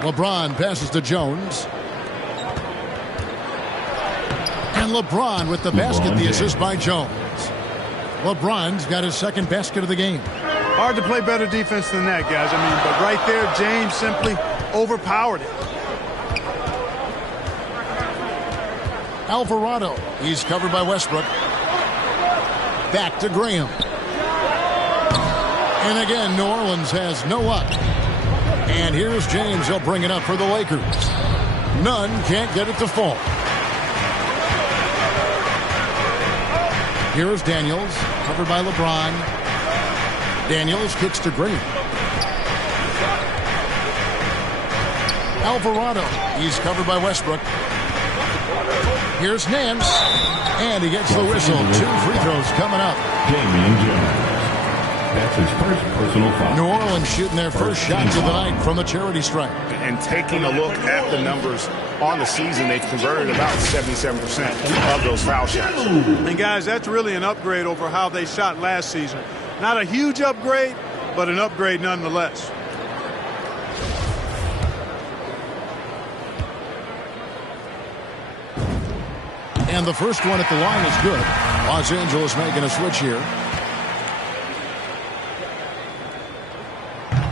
LeBron passes to Jones. And LeBron with the basket, the assist by Jones. LeBron's got his second basket of the game. Hard to play better defense than that, guys. I mean, but right there, James simply overpowered it. Alvarado, he's covered by Westbrook. Back to Graham. And again, New Orleans has no luck. And here's James. He'll bring it up for the Lakers. Nunn can't get it to fall. Here's Daniels, covered by LeBron. Daniels kicks to Graham. Alvarado, he's covered by Westbrook. Here's Nance, and he gets the whistle. 2 free throws coming up. Damian Jones. That's his first personal foul. New Orleans shooting their first shots of the night from a charity stripe. And taking a look at the numbers on the season, they've converted about 77% of those foul shots. And guys, that's really an upgrade over how they shot last season. Not a huge upgrade, but an upgrade nonetheless. And the first one at the line is good. Los Angeles making a switch here.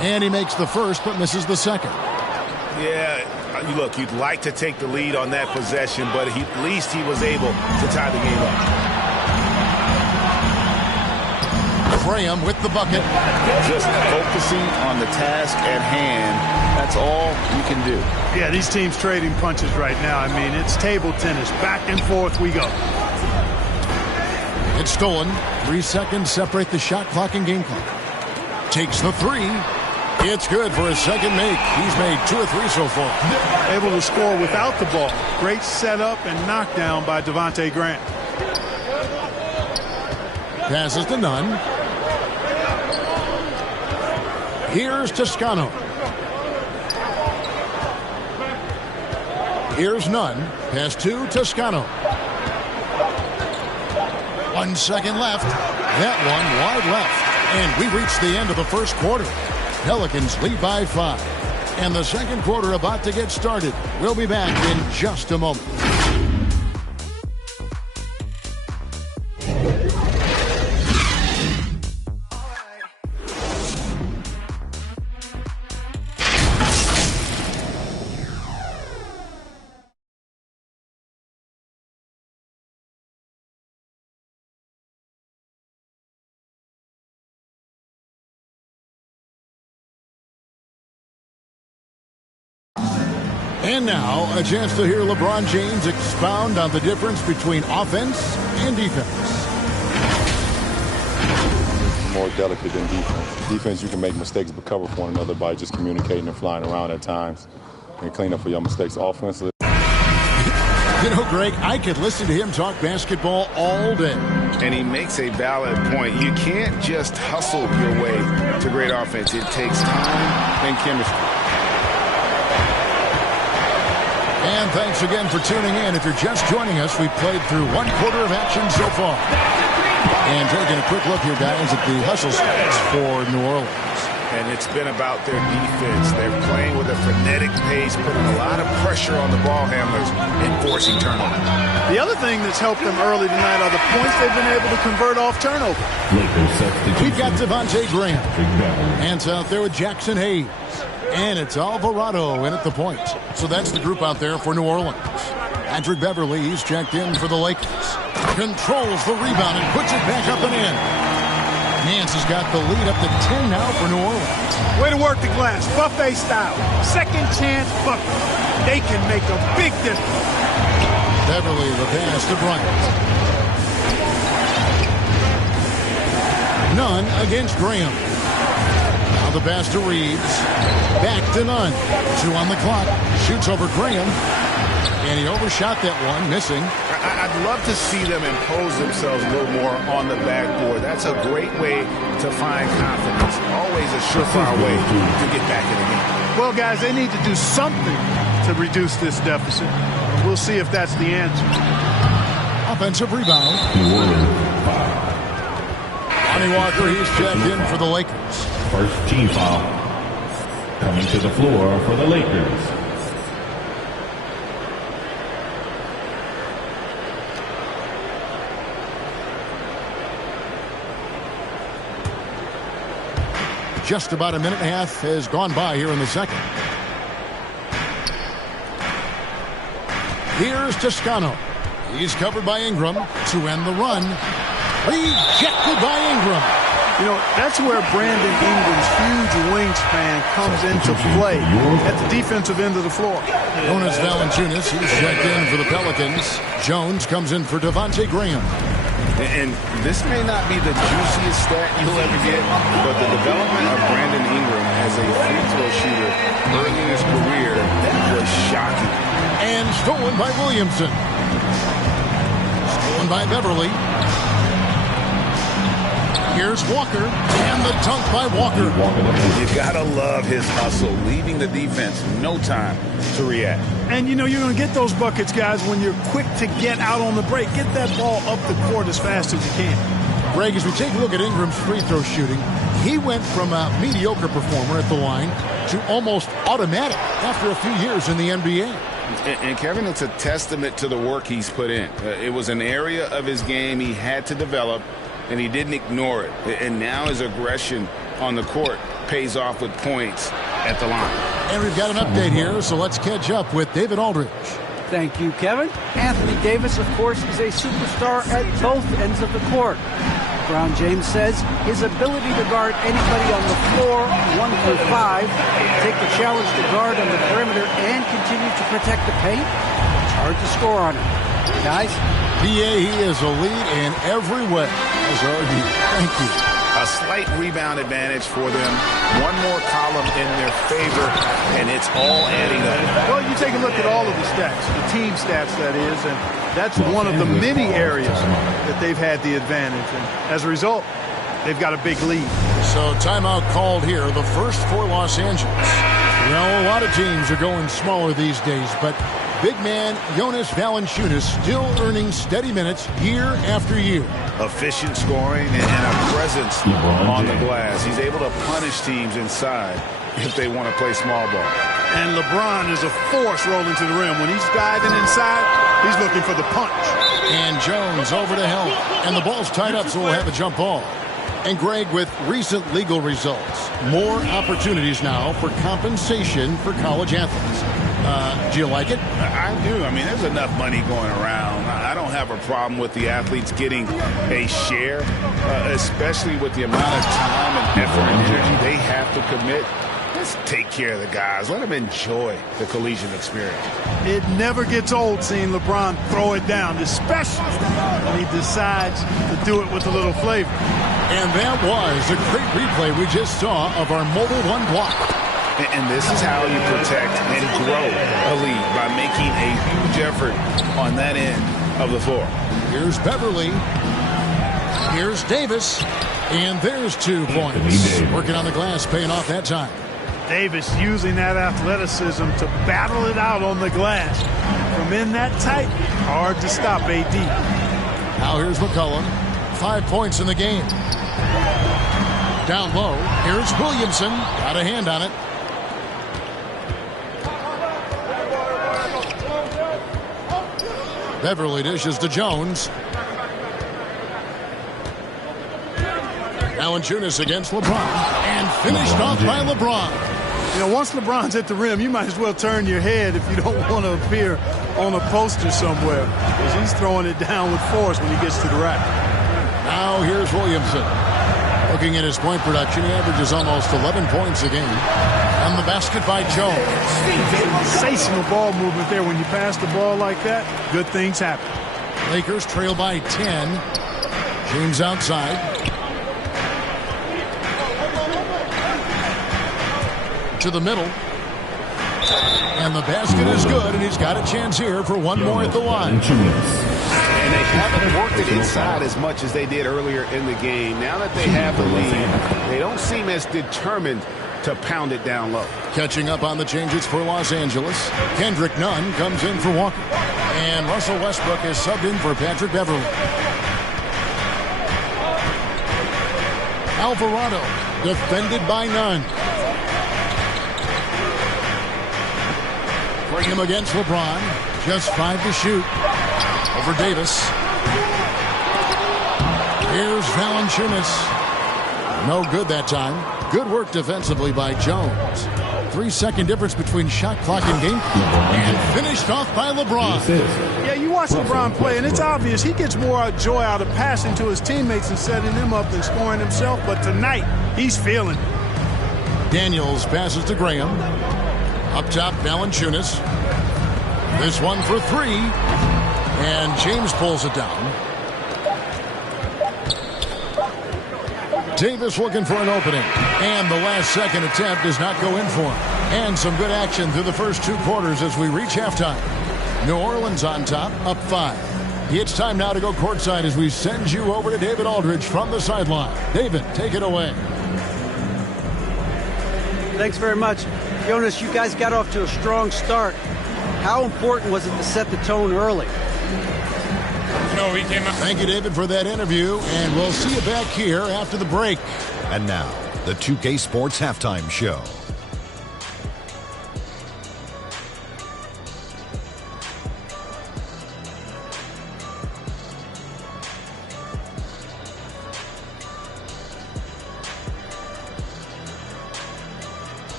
And he makes the first, but misses the second. Yeah, look, you'd like to take the lead on that possession, but at least he was able to tie the game up. Graham with the bucket. Just focusing on the task at hand. That's all you can do. Yeah, these teams trading punches right now. I mean, it's table tennis. Back and forth we go. It's stolen. 3 seconds separate the shot clock and game clock. Takes the 3. It's good for his second make. He's made 2 or 3 so far. Able to score without the ball. Great setup and knockdown by Devontae Graham. Passes to Nunn. Here's Toscano. Here's Nunn. Pass to Toscano. 1 second left. That one wide left. And we reach the end of the first quarter. Pelicans lead by 5. And the second quarter about to get started. We'll be back in just a moment. And now, a chance to hear LeBron James expound on the difference between offense and defense. More delicate than defense. Defense, you can make mistakes but cover for one another by just communicating and flying around at times and clean up for your mistakes offensively. You know, Greg, I could listen to him talk basketball all day. And he makes a valid point. You can't just hustle your way to great offense. It takes time and chemistry. And thanks again for tuning in. If you're just joining us, we've played through one quarter of action so far. And taking a quick look here, guys, at the hustle stats for New Orleans. And it's been about their defense. They're playing with a frenetic pace, putting a lot of pressure on the ball handlers and forcing turnovers. The other thing that's helped them early tonight are the points they've been able to convert off turnover. We've got Devontae Graham. Hands out there with Jackson Hayes. And it's Alvarado in at the point. So that's the group out there for New Orleans. Patrick Beverly, he's checked in for the Lakers. Controls the rebound and puts it back up and in. Nance has got the lead up to 10 now for New Orleans. Way to work the glass, buffet style. Second chance bucket. They can make a big difference. Beverly, the pass to Bryant. Nunn against Graham. Now the pass to Reeves. Back to Nunn. 2 on the clock. Shoots over Graham. And he overshot that one, missing. I'd love to see them impose themselves a little more on the backboard. That's a great way to find confidence. Always a surefire way to get back in the game. Well, guys, they need to do something to reduce this deficit. We'll see if that's the answer. Offensive rebound. Lonnie Walker, he's checked in for the Lakers. First team foul. Coming to the floor for the Lakers. Just about a minute and a half has gone by here in the second. Here's Toscano. He's covered by Ingram to end the run. Rejected by Ingram. You know, that's where Brandon Ingram's huge wingspan comes into play at the defensive end of the floor. Jonas Valanciunas, he's checked in for the Pelicans. Jones comes in for Devontae Graham. And this may not be the juiciest stat you'll ever get, but the development of Brandon Ingram as a free throw shooter early in his career was shocking. And stolen by Williamson. Stolen by Beverly. Here's Walker, and the dunk by Walker. You gotta love his hustle, leaving the defense no time to react. And you know you're going to get those buckets, guys, when you're quick to get out on the break. Get that ball up the court as fast as you can. Greg, as we take a look at Ingram's free throw shooting, he went from a mediocre performer at the line to almost automatic after a few years in the NBA. And Kevin, it's a testament to the work he's put in. It was an area of his game he had to develop, and he didn't ignore it. And now his aggression on the court pays off with points at the line. And we've got an update here, so let's catch up with David Aldridge. Thank you, Kevin. Anthony Davis, of course, is a superstar at both ends of the court. LeBron James says his ability to guard anybody on the floor, 1 through 5, take the challenge to guard on the perimeter and continue to protect the paint, it's hard to score on him. Guys? PA, he is a lead in every way. As argued. Thank you. A slight rebound advantage for them. One more column in their favor, and it's all adding up. Well, you take a look at all of the stats, the team stats, that is, and that's one of the many areas that they've had the advantage. And as a result, they've got a big lead. So timeout called here, the first for Los Angeles. You know, a lot of teams are going smaller these days, but big man Jonas Valanciunas still earning steady minutes year after year. Efficient scoring and a presence on the glass. He's able to punish teams inside if they want to play small ball. And LeBron is a force rolling to the rim. When he's diving inside, he's looking for the punch. And Jones over to help. And the ball's tied up, so we'll have a jump ball. And Greg, with recent legal results, more opportunities now for compensation for college athletes. Do you like it? I do. I mean, there's enough money going around. I don't have a problem with the athletes getting a share, especially with the amount of time and effort and energy they have to commit. Just take care of the guys. Let them enjoy the collegiate experience. It never gets old seeing LeBron throw it down, especially when he decides to do it with a little flavor. And that was a great replay we just saw of our Mobile One block. And this is how you protect and grow a lead, by making a huge effort on that end of the floor. Here's Beverly. Here's Davis. And there's 2 points. Working on the glass, paying off that time. Davis using that athleticism to battle it out on the glass. From in that tight, hard to stop AD. Now here's McCollum. 5 points in the game. Down low, here's Williamson. Got a hand on it. Beverly dishes to Jones. Valanciunas against LeBron. And finished off by LeBron. You know, once LeBron's at the rim, you might as well turn your head if you don't want to appear on a poster somewhere, because he's throwing it down with force when he gets to the rack. Now here's Williamson. Looking at his point production, he averages almost 11 points a game. And the basket by Jones. Sensational ball movement there. When you pass the ball like that, good things happen. Lakers trail by 10. James outside. To the middle. And the basket is good, and he's got a chance here for one more at the line. And they haven't worked it inside as much as they did earlier in the game. Now that they have the lead, they don't seem as determined to pound it down low. Catching up on the changes for Los Angeles. Kendrick Nunn comes in for Walker. And Russell Westbrook is subbed in for Patrick Beverly. Alvarado defended by Nunn. Bring him against LeBron. Just 5 to shoot. Over Davis. Here's Valanciunas. No good that time. Good work defensively by Jones. 3-second difference between shot clock and game clock. And finished off by LeBron. Yeah, you watch LeBron play, and it's obvious he gets more joy out of passing to his teammates and setting them up than scoring himself. But tonight, he's feeling it. Daniels passes to Graham. Up top, Valanciunas. This one for 3. And James pulls it down. Davis looking for an opening. And the last-second attempt does not go in for him. And some good action through the first 2 quarters as we reach halftime. New Orleans on top, up 5. It's time now to go courtside as we send you over to David Aldridge from the sideline. David, take it away. Thanks very much. Jonas, you guys got off to a strong start. How important was it to set the tone early? No, we came up. Thank you, David, for that interview, and we'll see you back here after the break. And now, the 2K Sports Halftime Show.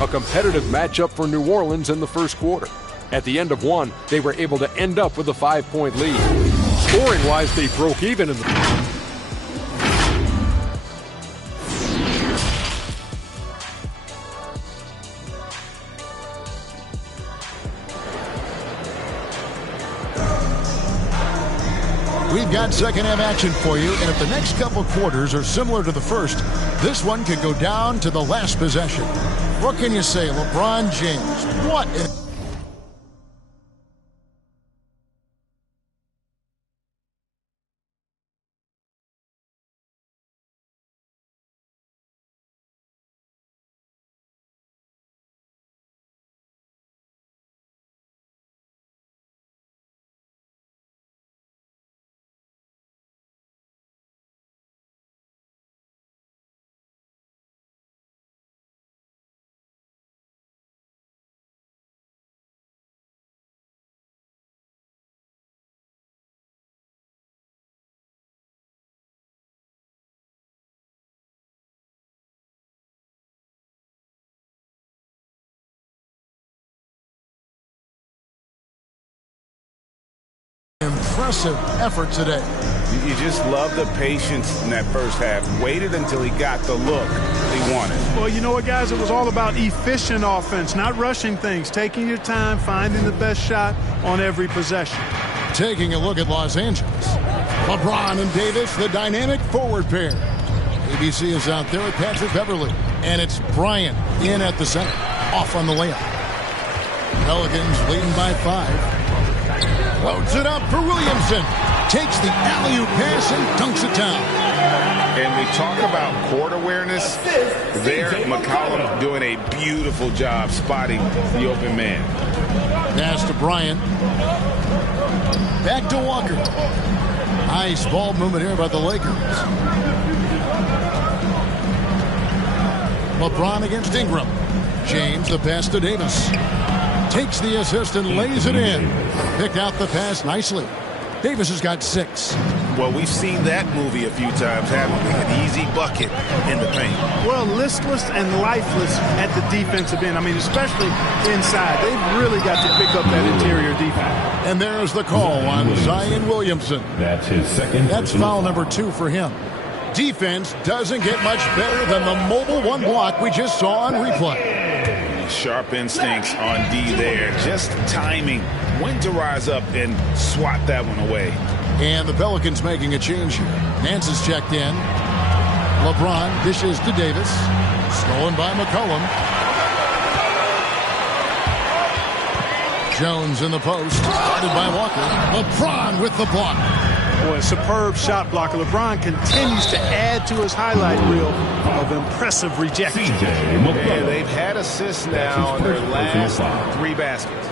A competitive matchup for New Orleans in the first quarter. At the end of one, they were able to end up with a 5-point lead. Scoring-wise, they broke even in the... We've got second-half action for you, and if the next couple quarters are similar to the first, this one could go down to the last possession. What can you say, LeBron James? What? Impressive effort today. You just love the patience in that first half. Waited until he got the look he wanted. Well, you know what, guys? It was all about efficient offense, not rushing things, taking your time, finding the best shot on every possession. Taking a look at Los Angeles. LeBron and Davis, the dynamic forward pair. ABC is out there with Patrick Beverly. And it's Bryant in at the center. Off on the layup. Pelicans leading by 5. Loads it up for Williamson. Takes the alley-oop pass and dunks it down. And we talk about court awareness. There, McCollum doing a beautiful job spotting the open man. Pass to Bryant. Back to Walker. Nice ball movement here by the Lakers. LeBron against Ingram. James, the pass to Davis. Takes the assist and lays it in. Picked out the pass nicely. Davis has got 6. Well, we've seen that movie a few times, haven't we? An easy bucket in the paint. Well, listless and lifeless at the defensive end. I mean, especially inside. They've really got to pick up that interior defense. And there's the call on Zion Williamson. That's his second. That's foul number 2 for him. Defense doesn't get much better than the mobile one block we just saw on replay. Sharp instincts on D there. Just timing. When to rise up and swat that one away. And the Pelicans making a change here. Nance is checked in. LeBron dishes to Davis. Stolen by McCollum. Jones in the post. Started by Walker. LeBron with the block. Boy, superb shot blocker. LeBron continues to add to his highlight reel of impressive rejection. And they've had assists now on their last 3 baskets.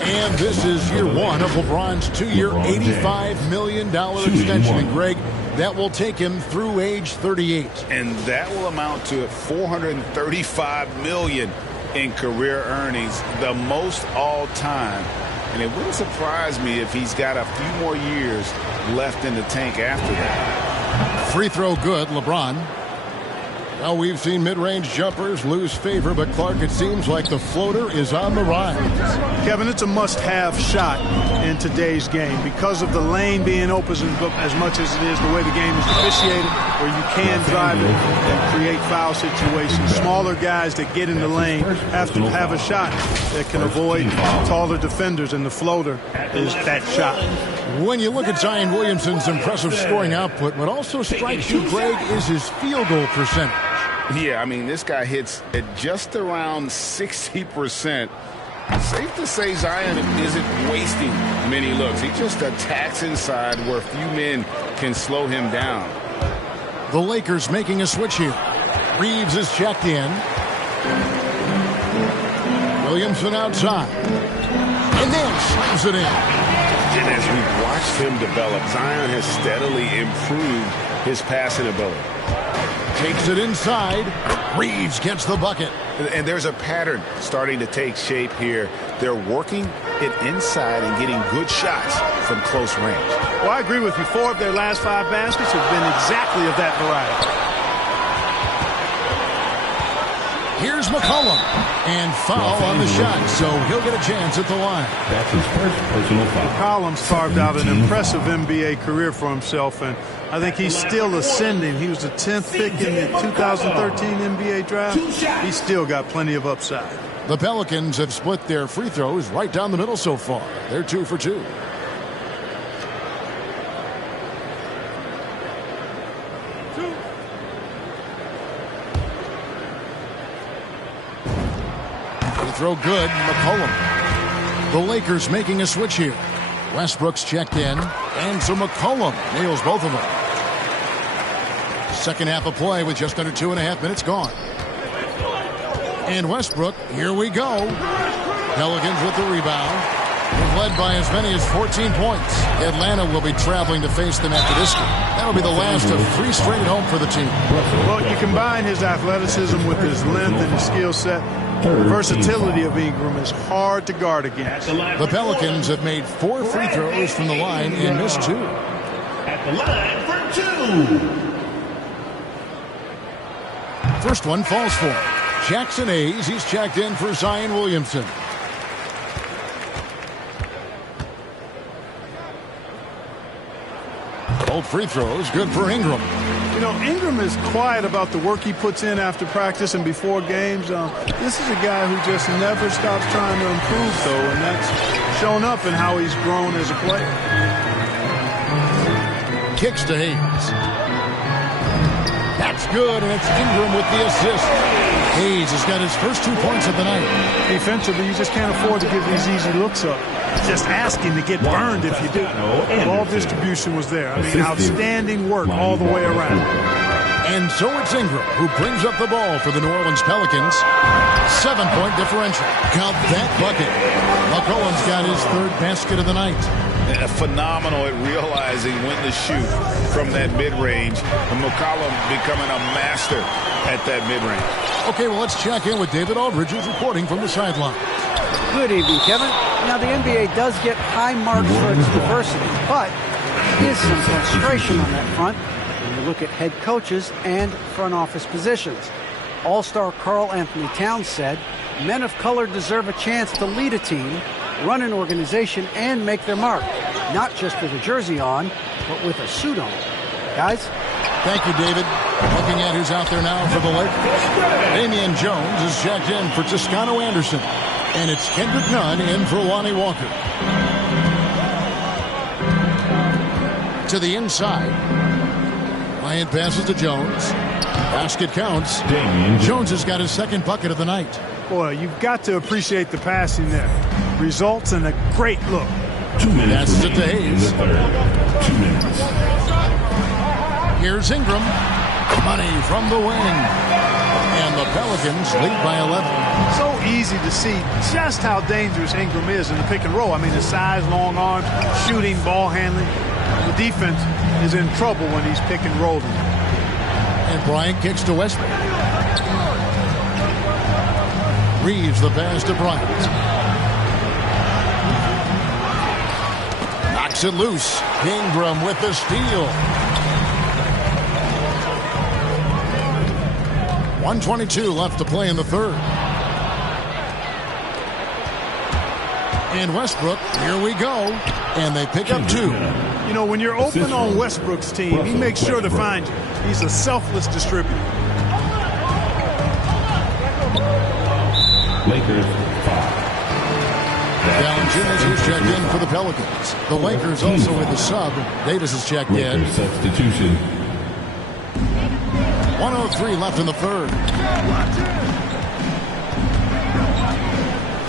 And this is year 1 of LeBron's 2-year, $85 million extension. And Greg, that will take him through age 38. And that will amount to $435 million in career earnings, the most all time. And it wouldn't surprise me if he's got a few more years left in the tank after that. Free throw good, LeBron. Well, we've seen mid-range jumpers lose favor, but Clark, it seems like the floater is on the rise. Kevin, it's a must-have shot in today's game because of the lane being open as much as it is, the way the game is officiated, where you can drive it and create foul situations. Smaller guys that get in the lane have to have a shot that can avoid taller defenders, and the floater is that shot. When you look at Zion Williamson's impressive scoring output, what also strikes you, Greg, is his field goal percentage. Yeah, I mean, this guy hits at just around 60%. Safe to say Zion isn't wasting many looks. He just attacks inside where few men can slow him down. The Lakers making a switch here. Reeves is checked in. Williamson outside. And then slams it in. And as we've watched him develop, Zion has steadily improved his passing ability. Takes it inside. Reeves gets the bucket. And there's a pattern starting to take shape here. They're working it inside and getting good shots from close range. Well, I agree with you. 4 of their last 5 baskets have been exactly of that variety. Here's McCollum. And foul on the shot, so he'll get a chance at the line. That's his first personal foul. McCollum's carved out an impressive NBA career for himself, and I think he's still ascending. He was the 10th pick in the 2013 NBA draft. He's still got plenty of upside. The Pelicans have split their free throws right down the middle so far. They're 2 for 2. Throw good, McCollum. The Lakers making a switch here. Westbrook's checked in, and so McCollum nails both of them. Second half of play with just under 2.5 minutes gone. And Westbrook, here we go. Pelicans with the rebound. They've led by as many as 14 points. Atlanta will be traveling to face them after this game. That'll be the last of 3 straight at home for the team. Well, you combine his athleticism with his length and his skill set. The versatility of Ingram is hard to guard against. The Pelicans have made 4 free throws from the line and missed 2. At the line for 2. First one falls for him. Jackson Hayes, he's checked in for Zion Williamson. Both free throws good for Ingram. You know, Ingram is quiet about the work he puts in after practice and before games. This is a guy who just never stops trying to improve, though, and that's shown up in how he's grown as a player. Kicks to Hayes. That's good, and it's Ingram with the assist. Hayes has got his first 2 points of the night. Defensively, you just can't afford to give these easy looks up. Just asking to get burned if you do. Ball distribution was there. I mean, outstanding work all the way around. And so it's Ingram who brings up the ball for the New Orleans Pelicans. 7-point differential. Count that bucket. McCollum's got his third basket of the night. Phenomenal at realizing when to shoot from that mid-range. And McCollum becoming a master at that mid-range. Okay, well, let's check in with David Aldridge, who's reporting from the sideline. Good evening, Kevin. Now, the NBA does get high marks for its diversity, but there is some frustration on that front when you look at head coaches and front office positions. All-star Karl Anthony Towns said, men of color deserve a chance to lead a team, run an organization, and make their mark, not just with a jersey on, but with a suit on. Guys? Thank you, David. Looking at who's out there now for the Lakers. Damian Jones is checked in for Toscano Anderson. And it's Kendrick Nunn in for Lonnie Walker. To the inside. Bryant passes to Jones. Basket counts. Jones has got his second bucket of the night. Boy, you've got to appreciate the passing there. Results in a great look. 2 minutes. Passes it to Hayes. 2 minutes. Here's Ingram. Money from the wing. And the Pelicans lead by 11. So easy to see just how dangerous Ingram is in the pick and roll. I mean, his size, long arms, shooting, ball handling. The defense is in trouble when he's pick and rolling. And Bryant kicks to Westbrook. Reeves the pass to Bryant. Knocks it loose. Ingram with the steal. 1:22 left to play in the third. And Westbrook, here we go. And they pick up 2. You know, when you're open on Westbrook's team, he makes sure to find you. He's a selfless distributor. Lakers 5. Valanciunas is checked in for the Pelicans. The Lakers also with the sub. Davis is checked in. Lakers substitution. 1:03 left in the third.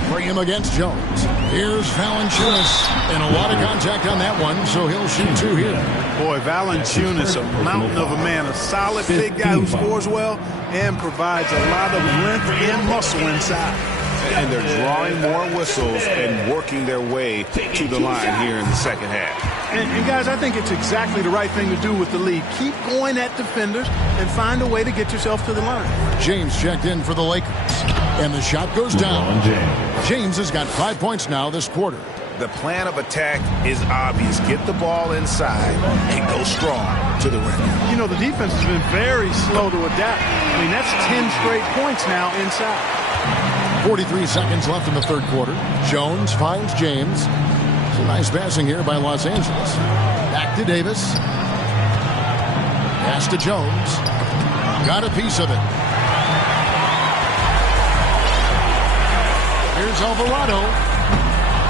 Graham against Jones. Here's Valanciunas. And a lot of contact on that one, so he'll shoot 2 here. Boy, Valanciunas, a mountain of a man. A solid big guy who scores well and provides a lot of length and muscle inside. And they're drawing more whistles and working their way to the line here in the second half. And guys, I think it's exactly the right thing to do with the lead. Keep going at defenders and find a way to get yourself to the line. James checked in for the Lakers. And the shot goes down. James has got 5 points now this quarter. The plan of attack is obvious. Get the ball inside and go strong to the rim. You know, the defense has been very slow to adapt. I mean, that's 10 straight points now inside. 43 seconds left in the third quarter. Jones finds James. Some nice passing here by Los Angeles. Back to Davis. Pass to Jones. Got a piece of it. Here's Alvarado.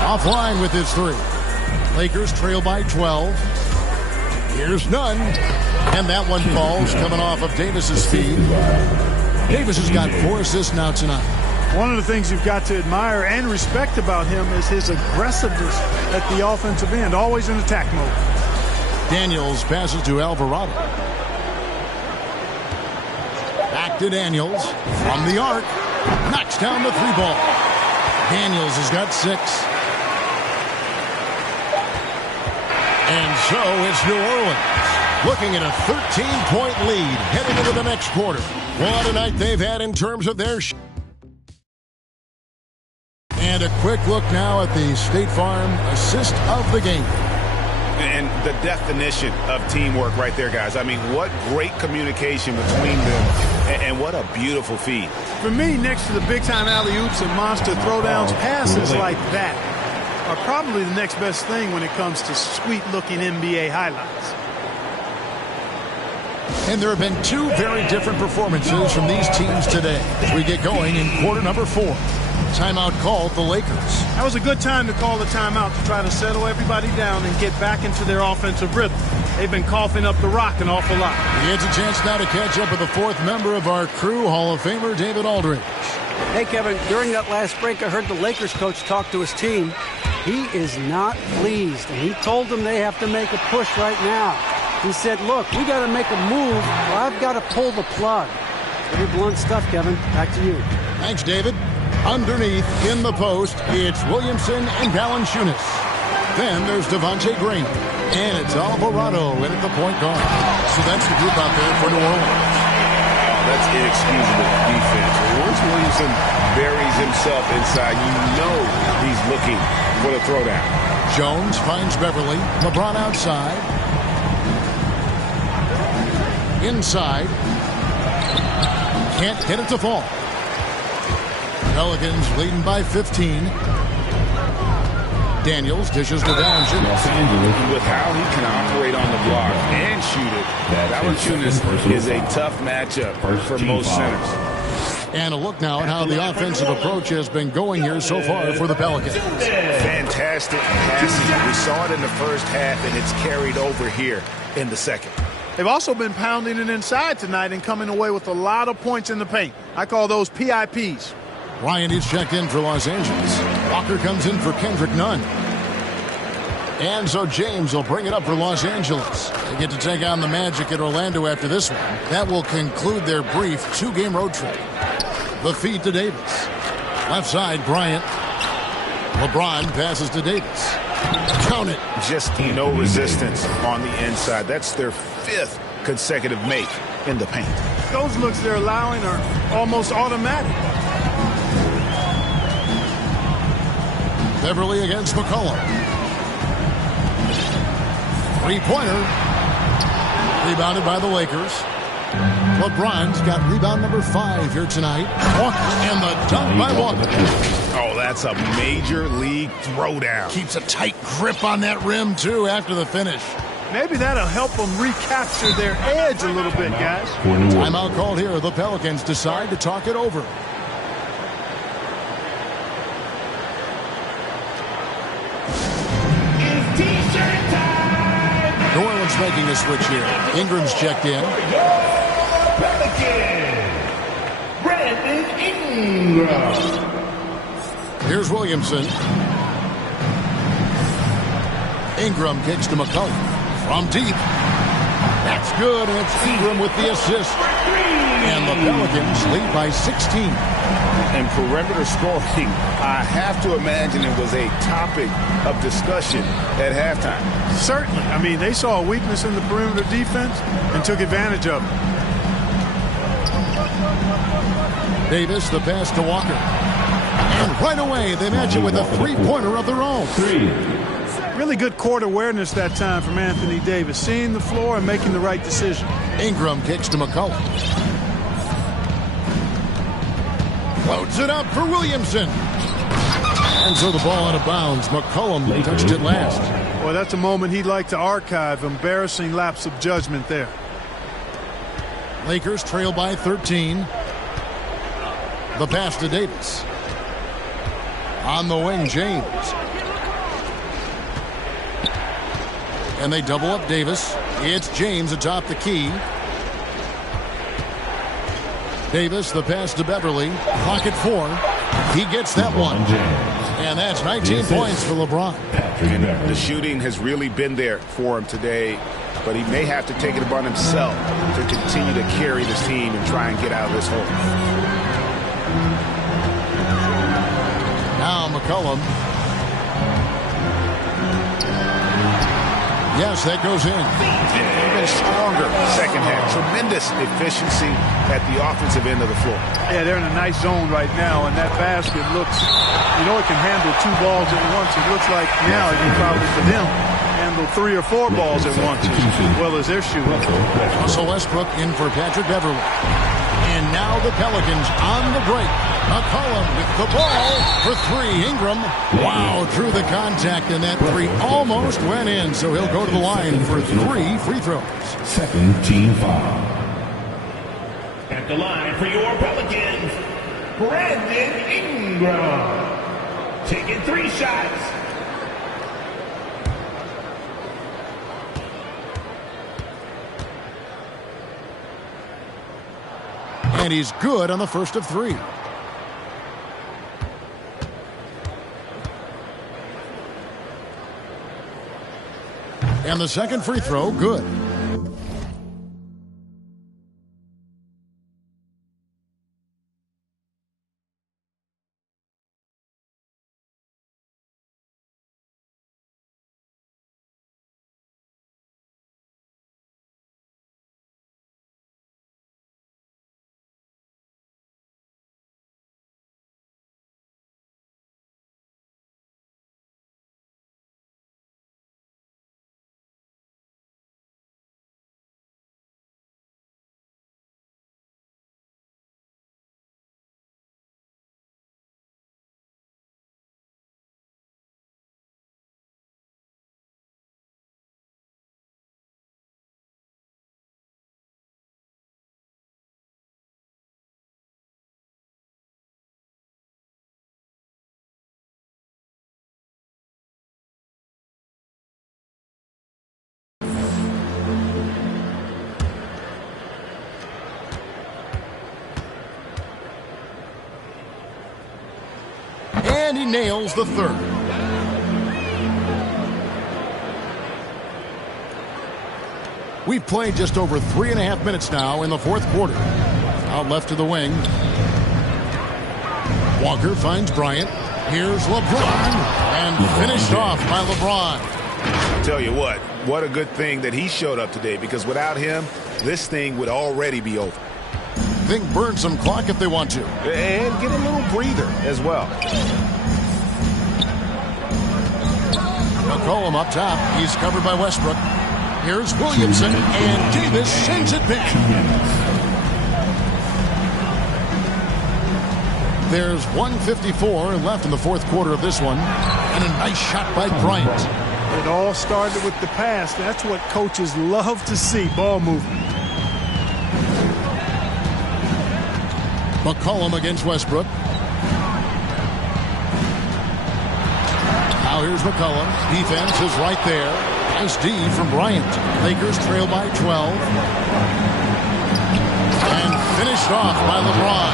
Offline with his 3. Lakers trail by 12. Here's Nunn. And that one falls coming off of Davis's feet. Davis has got 4 assists now tonight. One of the things you've got to admire and respect about him is his aggressiveness at the offensive end, always in attack mode. Daniels passes to Alvarado. Back to Daniels from the arc. Knocks down the 3 ball. Daniels has got 6. And so it's New Orleans looking at a 13-point lead heading into the next quarter. What a night they've had in terms of their And a quick look now at the State Farm assist of the game. And the definition of teamwork right there, guys. I mean, what great communication between them, and what a beautiful feed. For me, next to the big-time alley-oops and monster throwdowns, passes like that are probably the next best thing when it comes to sweet-looking NBA highlights. And there have been two very different performances from these teams today as we get going in quarter number 4. Timeout called the Lakers. That was a good time to call the timeout to try to settle everybody down and get back into their offensive rhythm. They've been coughing up the rock an awful lot. He gets a chance now to catch up with the 4th member of our crew, Hall of Famer David Aldridge. Hey, Kevin, during that last break, I heard the Lakers coach talk to his team. He is not pleased, and he told them they have to make a push right now. He said, look, we got to make a move, or I've got to pull the plug. Pretty blunt stuff, Kevin. Back to you. Thanks, David. Underneath, in the post, it's Williamson and Valanciunas. Then there's Devontae Green. And it's Alvarado in at the point guard. So that's the group out there for New Orleans. That's inexcusable defense. Once Williamson buries himself inside, you know he's looking for the throwdown. Jones finds Beverly. LeBron outside. Inside. Can't get it to fall. Pelicans leading by 15. Daniels dishes to Valanciunas. With how he can operate on the block and shoot it, Valanciunas is a tough matchup for most centers. And a look now at how the offensive approach has been going here so far for the Pelicans. Fantastic passing. We saw it in the first half, and it's carried over here in the second. They've also been pounding it inside tonight and coming away with a lot of points in the paint. I call those PIPs. Ryan is checked in for Los Angeles. Walker comes in for Kendrick Nunn. And so James will bring it up for Los Angeles. They get to take on the Magic at Orlando after this one. That will conclude their brief 2-game road trip. The feed to Davis. Left side, Bryant. LeBron passes to Davis. Count it. Just no resistance on the inside. That's their 5th consecutive make in the paint. Those looks they're allowing are almost automatic. Beverly against McCollum. 3-pointer. Rebounded by the Lakers. LeBron's got rebound number 5 here tonight. And the dunk by Walker. Oh, that's a major league throwdown. Keeps a tight grip on that rim, too, after the finish. Maybe that'll help them recapture their edge a little bit, guys. Timeout called here. The Pelicans decide to talk it over. New Orleans making a switch here. Ingram's checked in. Here's Williamson. Ingram kicks to McCollum. From deep. That's good, and it's Ingram with the assist. And the Pelicans lead by 16. And perimeter scoring, I have to imagine it was a topic of discussion at halftime. Certainly. I mean, they saw a weakness in the perimeter defense and took advantage of it. Davis, the pass to Walker. And right away, they match it with a 3-pointer of their own. Really good court awareness that time from Anthony Davis, seeing the floor and making the right decision. Ingram kicks to McCollum. Loads it up for Williamson. And so the ball out of bounds. McCollum touched it last. Well, that's a moment he'd like to archive. Embarrassing lapse of judgment there. Lakers trail by 13. The pass to Davis. On the wing, James. And they double up Davis. It's James atop the key. Davis, the pass to Beverly. Clock at 4. He gets that one. And that's 19 points for LeBron. And the shooting has really been there for him today, but he may have to take it upon himself to continue to carry this team and try and get out of this hole. Now McCollum. Yes, that goes in. Even stronger second half. Tremendous efficiency at the offensive end of the floor. Yeah, they're in a nice zone right now, and that basket looks, you know, it can handle 2 balls at once. It looks like now it can probably, for them, handle 3 or 4 balls at once, as well as their shooting. Russell Westbrook in for Patrick Beverly. And now the Pelicans on the break. McCollum with the ball for three. Ingram, wow, through the contact, and that three almost went in. So he'll go to the line for 3 free throws. Second team foul. At the line for your Pelicans, Brandon Ingram. Taking 3 shots. And he's good on the first of 3. And the second free throw, good. And he nails the third. We've played just over 3.5 minutes now in the fourth quarter. Out left to the wing. Walker finds Bryant. Here's LeBron. And finished off by LeBron. Tell you what a good thing that he showed up today, because without him, this thing would already be over. Think burn some clock if they want to. And get a little breather as well. McCollum up top. He's covered by Westbrook. Here's Williamson, and Davis sends it back. There's 1:54 left in the fourth quarter of this one. And a nice shot by Bryant. It all started with the pass. That's what coaches love to see, ball movement. McCollum against Westbrook. Now here's McCollum. Defense is right there. Nice D from Bryant. Lakers trail by 12. And finished off by LeBron.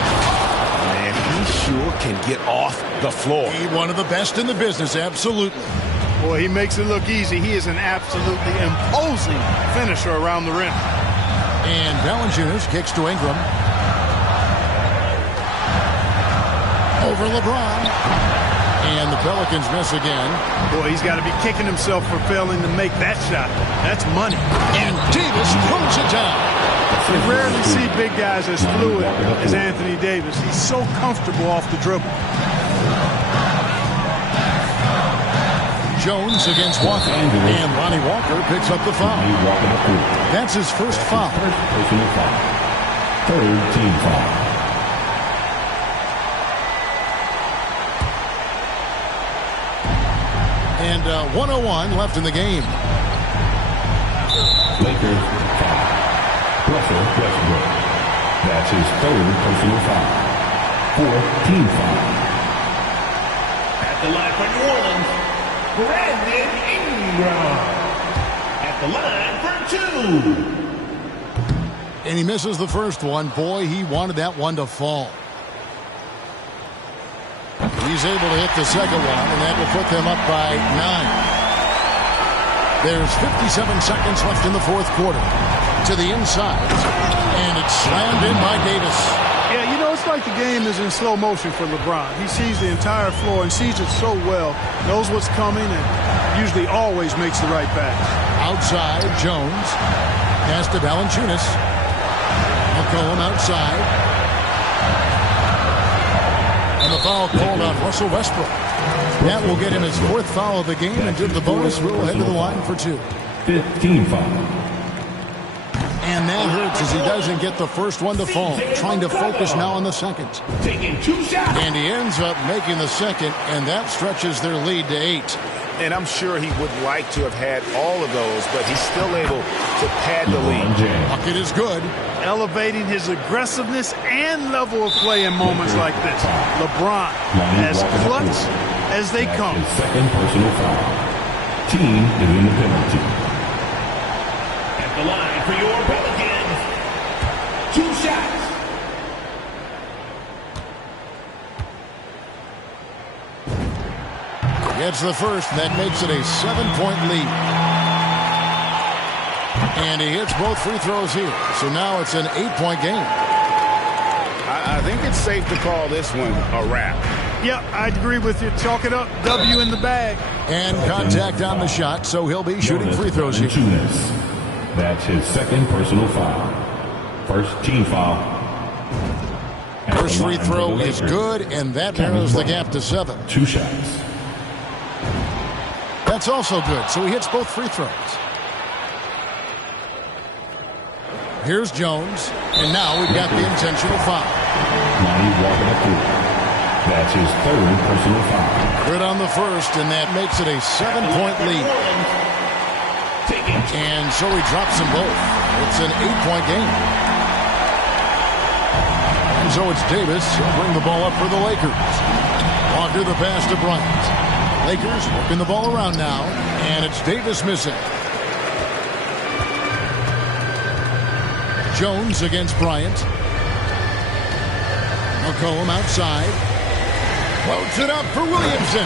Man, he sure can get off the floor. He one of the best in the business, absolutely. Boy, he makes it look easy. He is an absolutely imposing finisher around the rim. And Valanciunas kicks to Ingram. Over LeBron. And the Pelicans miss again. Boy, he's got to be kicking himself for failing to make that shot. That's money. And Davis throws it down. You rarely see big guys as fluid as Anthony Davis. He's so comfortable off the dribble. Jones against Walker. And Lonnie Walker picks up the foul. That's his first foul. Third team foul. And 1:01 left in the game. Lakers foul. Russell Westbrook. That's his third personal foul. Fourth team foul. At the line for New Orleans, Brandon Ingram. At the line for 2. And he misses the first one. Boy, he wanted that one to fall. He's able to hit the second one, and that will put them up by 9. There's 57 seconds left in the fourth quarter. To the inside, and it's slammed in by Davis. Yeah, you know, it's like the game is in slow motion for LeBron. He sees the entire floor and sees it so well, knows what's coming, and usually always makes the right pass. Outside, Jones. Pass to Valanciunas. McCollum outside. And the foul called on Russell Westbrook. That will get him his fourth foul of the game, and did the bonus rule head to the line for 2. 15 foul. And that hurts as he doesn't get the first one to fall. Trying to focus now on the second. Taking 2 shots. And he ends up making the second, and that stretches their lead to 8. And I'm sure he would like to have had all of those, but he's still able to pad the lead. Bucket is good. Elevating his aggressiveness and level of play in moments like this. LeBron, as clutch as they come. His second personal foul. Team is in the penalty. At the line for your Pelicans. 2 shots. Gets the first, and that makes it a 7-point lead. And he hits both free throws here. So now it's an 8-point game. I think it's safe to call this one a wrap. Yep, I'd agree with you. Chalk it up. W in the bag. And contact on the shot, so he'll be shooting free throws here. That's his second personal foul. First team foul. First free throw is good, and that narrows the gap to 7. 2 shots. That's also good, so he hits both free throws. Here's Jones, and now we've got the intentional foul. Lonnie walking up through. That's his third personal foul. Good on the first, and that makes it a 7-point lead. And so he drops them both. It's an 8-point game. And so it's Davis. He'll bring the ball up for the Lakers. Walker the pass to Bryant. Lakers working the ball around now, and it's Davis missing. Jones against Bryant. McCollum outside. Floats it up for Williamson.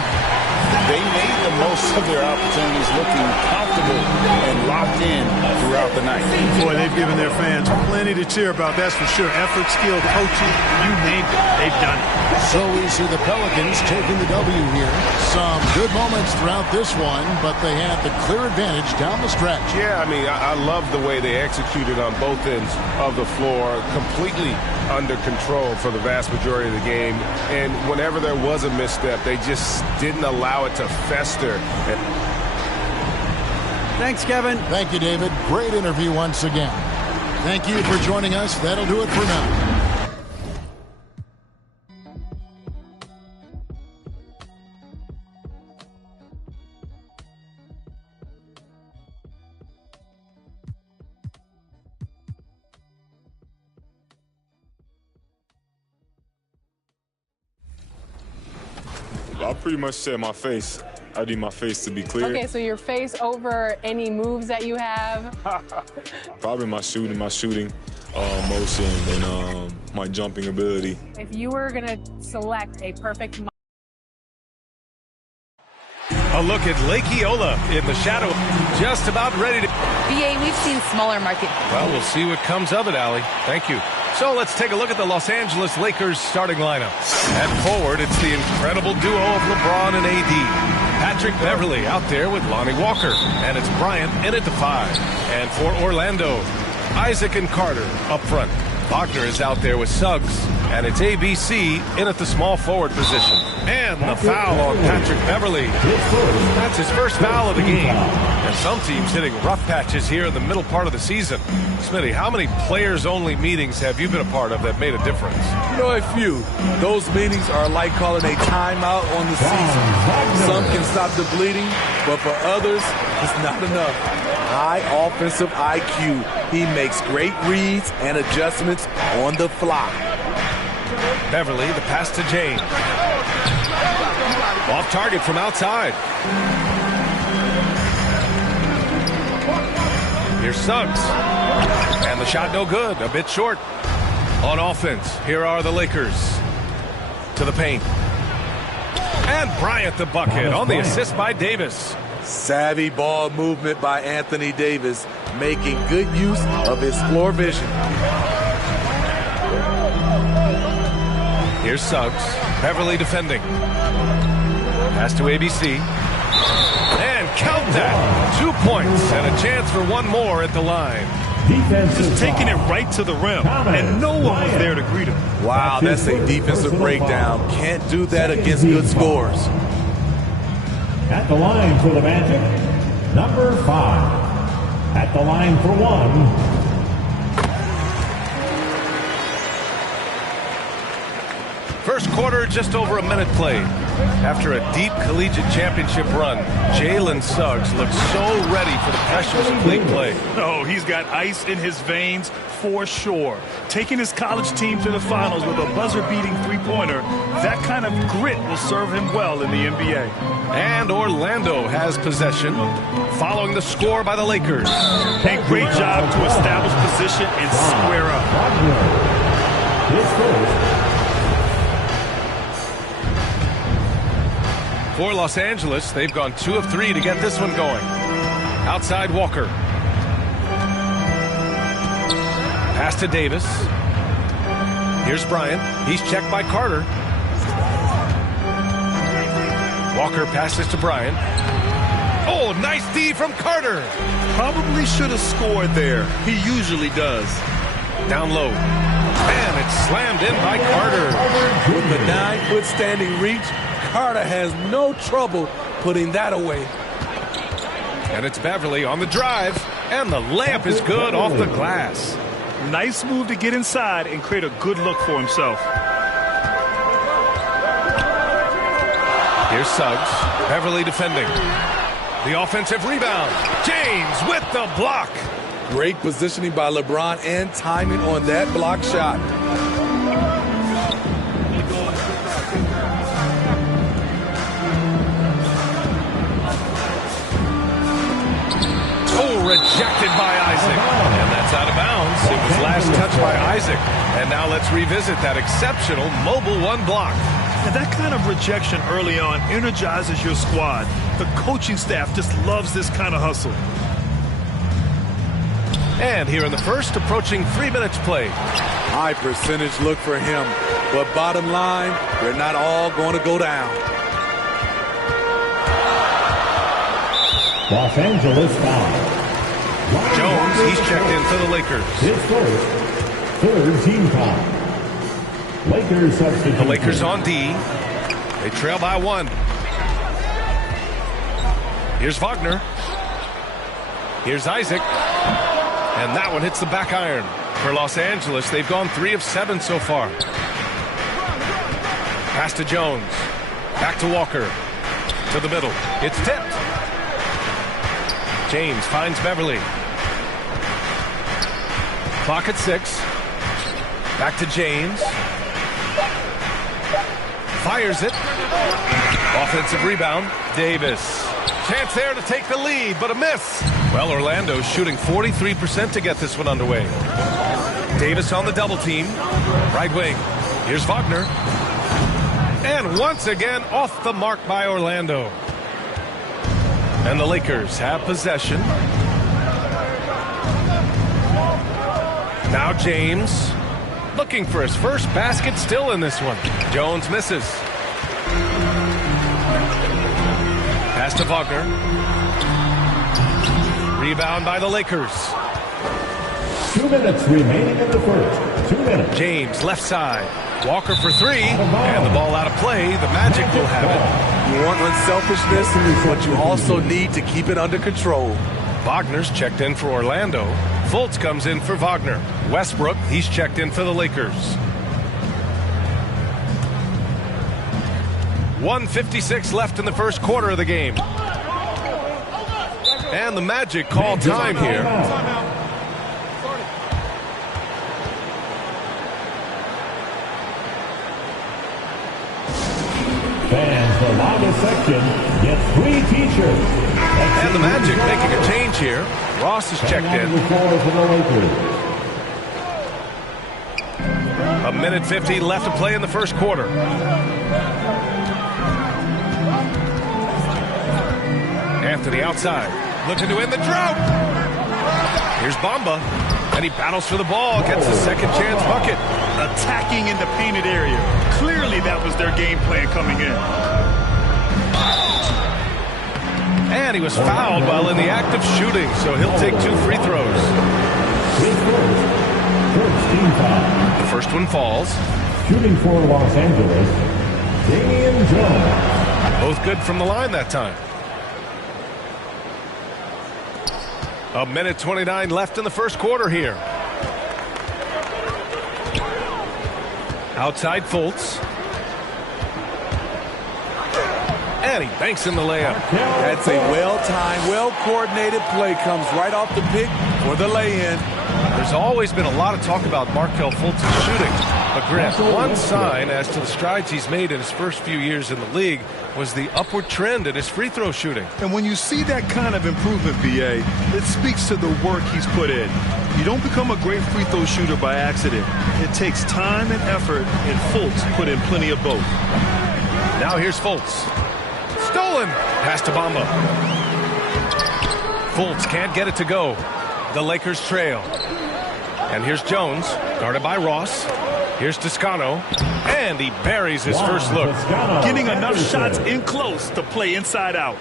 They made the most of their opportunities, looking comfortable and locked in throughout the night. Boy, they've given their fans plenty to cheer about, that's for sure. Effort, skill, coaching, you name it, they've done it. So we see the Pelicans taking the W here. Some good moments throughout this one, but they had the clear advantage down the stretch. Yeah, I mean, I love the way they executed on both ends of the floor, completely under control for the vast majority of the game. And whenever there was a misstep, they just didn't allow it to fester. Thanks, Kevin. Thank you, David. Great interview once again. Thank you for joining us. That'll do it for now. I pretty much said my face. I need my face to be clear. Okay, so your face over any moves that you have? Probably my shooting motion, and my jumping ability. If you were going to select a perfect... A look at Lake Eola in the shadow, just about ready to... BA, we've seen smaller market... Well, we'll see what comes of it, Allie. Thank you. So let's take a look at the Los Angeles Lakers starting lineup. At forward, it's the incredible duo of LeBron and AD. Patrick Beverley out there with Lonnie Walker. And it's Bryant in at the 5. And for Orlando, Isaac and Carter up front. Wagner is out there with Suggs. And it's ABC in at the small forward position. And the foul on Patrick Beverley. That's his first foul of the game. And some teams hitting rough patches here in the middle part of the season. Smitty, how many players-only meetings have you been a part of that made a difference? You know, a few. Those meetings are like calling a timeout on the season. Some can stop the bleeding, but for others, it's not enough. High offensive IQ. He makes great reads and adjustments on the fly. Beverley, the pass to James. Off target from outside. Here's Suggs. And the shot no good, a bit short. On offense, here are the Lakers. To the paint. And Bryant the bucket on the assist by Davis. Savvy ball movement by Anthony Davis, making good use of his floor vision. Here's Suggs. Beverley defending. Pass to ABC. And count that. 2 points and a chance for one more at the line. Just taking it right to the rim, and no one was there to greet him. Wow, that's a defensive breakdown. Can't do that against good scores. At the line for the Magic, number 5. At the line for one, First quarter, just over a minute played. After a deep collegiate championship run, Jalen Suggs looks so ready for the pressures of league play. Oh, he's got ice in his veins for sure. Taking his college team to the finals with a buzzer-beating three-pointer, that kind of grit will serve him well in the NBA. And Orlando has possession, following the score by the Lakers. A great job to establish position and square up. For Los Angeles, they've gone 2 of 3 to get this one going. Outside Walker. Pass to Davis. Here's Bryant. He's checked by Carter. Walker passes to Bryant. Oh, nice D from Carter. Probably should have scored there. He usually does. Down low. And it's slammed in by Carter. With the 9-foot standing reach, Carter has no trouble putting that away. And it's Beverly on the drive. And the layup is good off the glass. Nice move to get inside and create a good look for himself. Here's Suggs. Beverly defending. The offensive rebound. James with the block. Great positioning by LeBron and timing on that block shot. Oh, rejected by Isaac. And that's out of bounds. It was last touched by Isaac. And now let's revisit that exceptional mobile one block. And that kind of rejection early on energizes your squad. The coaching staff just loves this kind of hustle. And here in the first, approaching 3 minutes played. High percentage look for him. But bottom line, they're not all going to go down. Los Angeles foul. Jones, he's checked in for the Lakers. His first, third team foul. Lakers substitute. The Lakers on D. They trail by 1. Here's Wagner. Here's Isaac. And that one hits the back iron. For Los Angeles, they've gone 3 of 7 so far. Pass to Jones. Back to Walker. To the middle. It's tipped. James finds Beverly. Clock at 6. Back to James. Fires it. Offensive rebound. Davis. Chance there to take the lead, but a miss. Well, Orlando's shooting 43% to get this one underway. Davis on the double team. Right wing. Here's Wagner. And once again, off the mark by Orlando. And the Lakers have possession. Now James. Looking for his first basket still in this one. Jones misses. Pass to Wagner. Rebound by the Lakers. 2 minutes remaining in the first. 2 minutes. James left side. Walker for 3. And the ball out of play. The Magic will have it. You want unselfishness, but you also need to keep it under control. Wagner's checked in for Orlando. Fultz comes in for Wagner. Westbrook, he's checked in for the Lakers. 1:56 left in the first quarter of the game. And the Magic call time here. Fans, the loudest section gets free t-shirts. And the Magic making a change here. Ross is checked in. A minute 50 left to play in the first quarter. Anthony outside, looking to end the drought. Here's Bamba, and he battles for the ball, gets a second chance bucket. Attacking in the painted area. Clearly that was their game plan coming in. And he was fouled while in the act of shooting, so he'll take 2 free throws. The first one falls. Shooting for Los Angeles, Damian Jones. Both good from the line that time. A minute 29 left in the first quarter here. Outside Fultz. And he banks in the layup. That's a well-timed, well-coordinated play. Comes right off the pick for the lay-in. There's always been a lot of talk about Markelle Fultz's shooting. But Grant, one sign as to the strides he's made in his first few years in the league was the upward trend in his free throw shooting. And when you see that kind of improvement, BA, it speaks to the work he's put in. You don't become a great free throw shooter by accident. It takes time and effort, and Fultz put in plenty of both. Now here's Fultz. Stolen. Pass to Bamba. Fultz can't get it to go. The Lakers trail. And here's Jones, guarded by Ross. Here's Toscano, and he buries his first look. Getting enough shots in close to play inside out.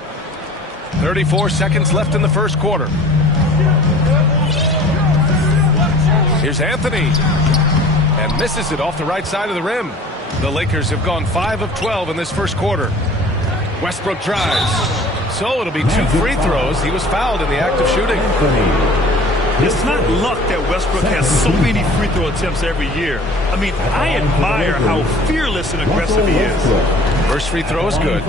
34 seconds left in the first quarter. Here's Anthony, and misses it off the right side of the rim. The Lakers have gone 5 of 12 in this first quarter. Westbrook drives. So it'll be 2 free throws. He was fouled in the act of shooting. It's not luck that Westbrook has so many free throw attempts every year. I mean, I admire how fearless and aggressive he is. First free throw is good.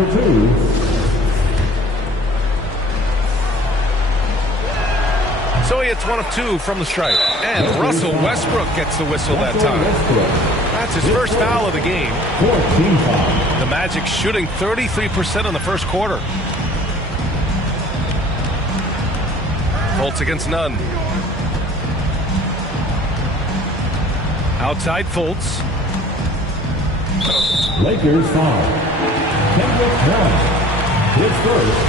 So he hits 1 of 2 from the stripe. And Russell Westbrook gets the whistle that time. That's his first foul of the game. The Magic shooting 33% in the first quarter. Fultz against Nunn. Outside Fultz. Lakers foul. Kendrick Nunn. His first,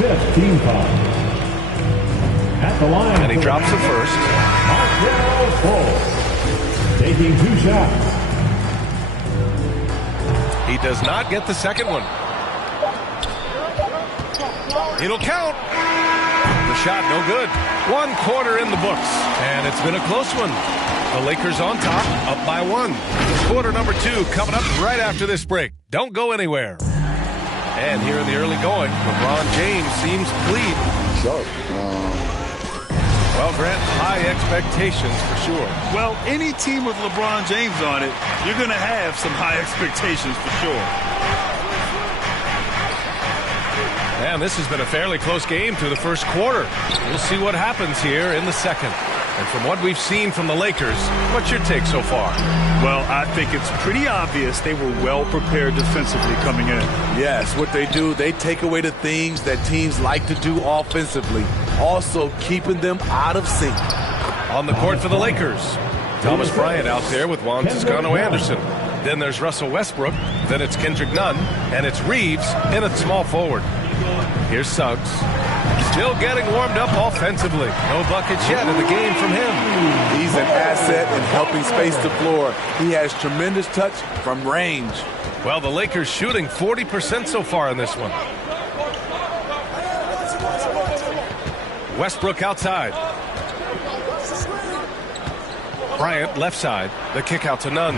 5th team foul. At the line. And he drops it first. Markelle Fultz. Taking 2 shots. He does not get the second one. It'll count. The shot no good. 1 quarter in the books. And it's been a close one. The Lakers on top, up by 1. Quarter number 2 coming up right after this break. Don't go anywhere. And here in the early going, LeBron James seems pleased. Sure. Well, Grant, high expectations for sure. Well, any team with LeBron James on it, you're going to have some high expectations for sure. And this has been a fairly close game through the first quarter. We'll see what happens here in the second. And from what we've seen from the Lakers, what's your take so far? Well, I think it's pretty obvious they were well prepared defensively coming in. Yes, what they do, they take away the things that teams like to do offensively, also keeping them out of sync. On the court for the Lakers, Thomas Bryant out there with Juan Toscano-Anderson. Then there's Russell Westbrook. Then it's Kendrick Nunn. And it's Reeves in at small forward. Here's Suggs. Still getting warmed up offensively. No buckets yet in the game from him. He's an asset in helping space the floor. He has tremendous touch from range. Well, the Lakers shooting 40% so far in this one. Westbrook outside. Bryant left side. The kick out to Nunn.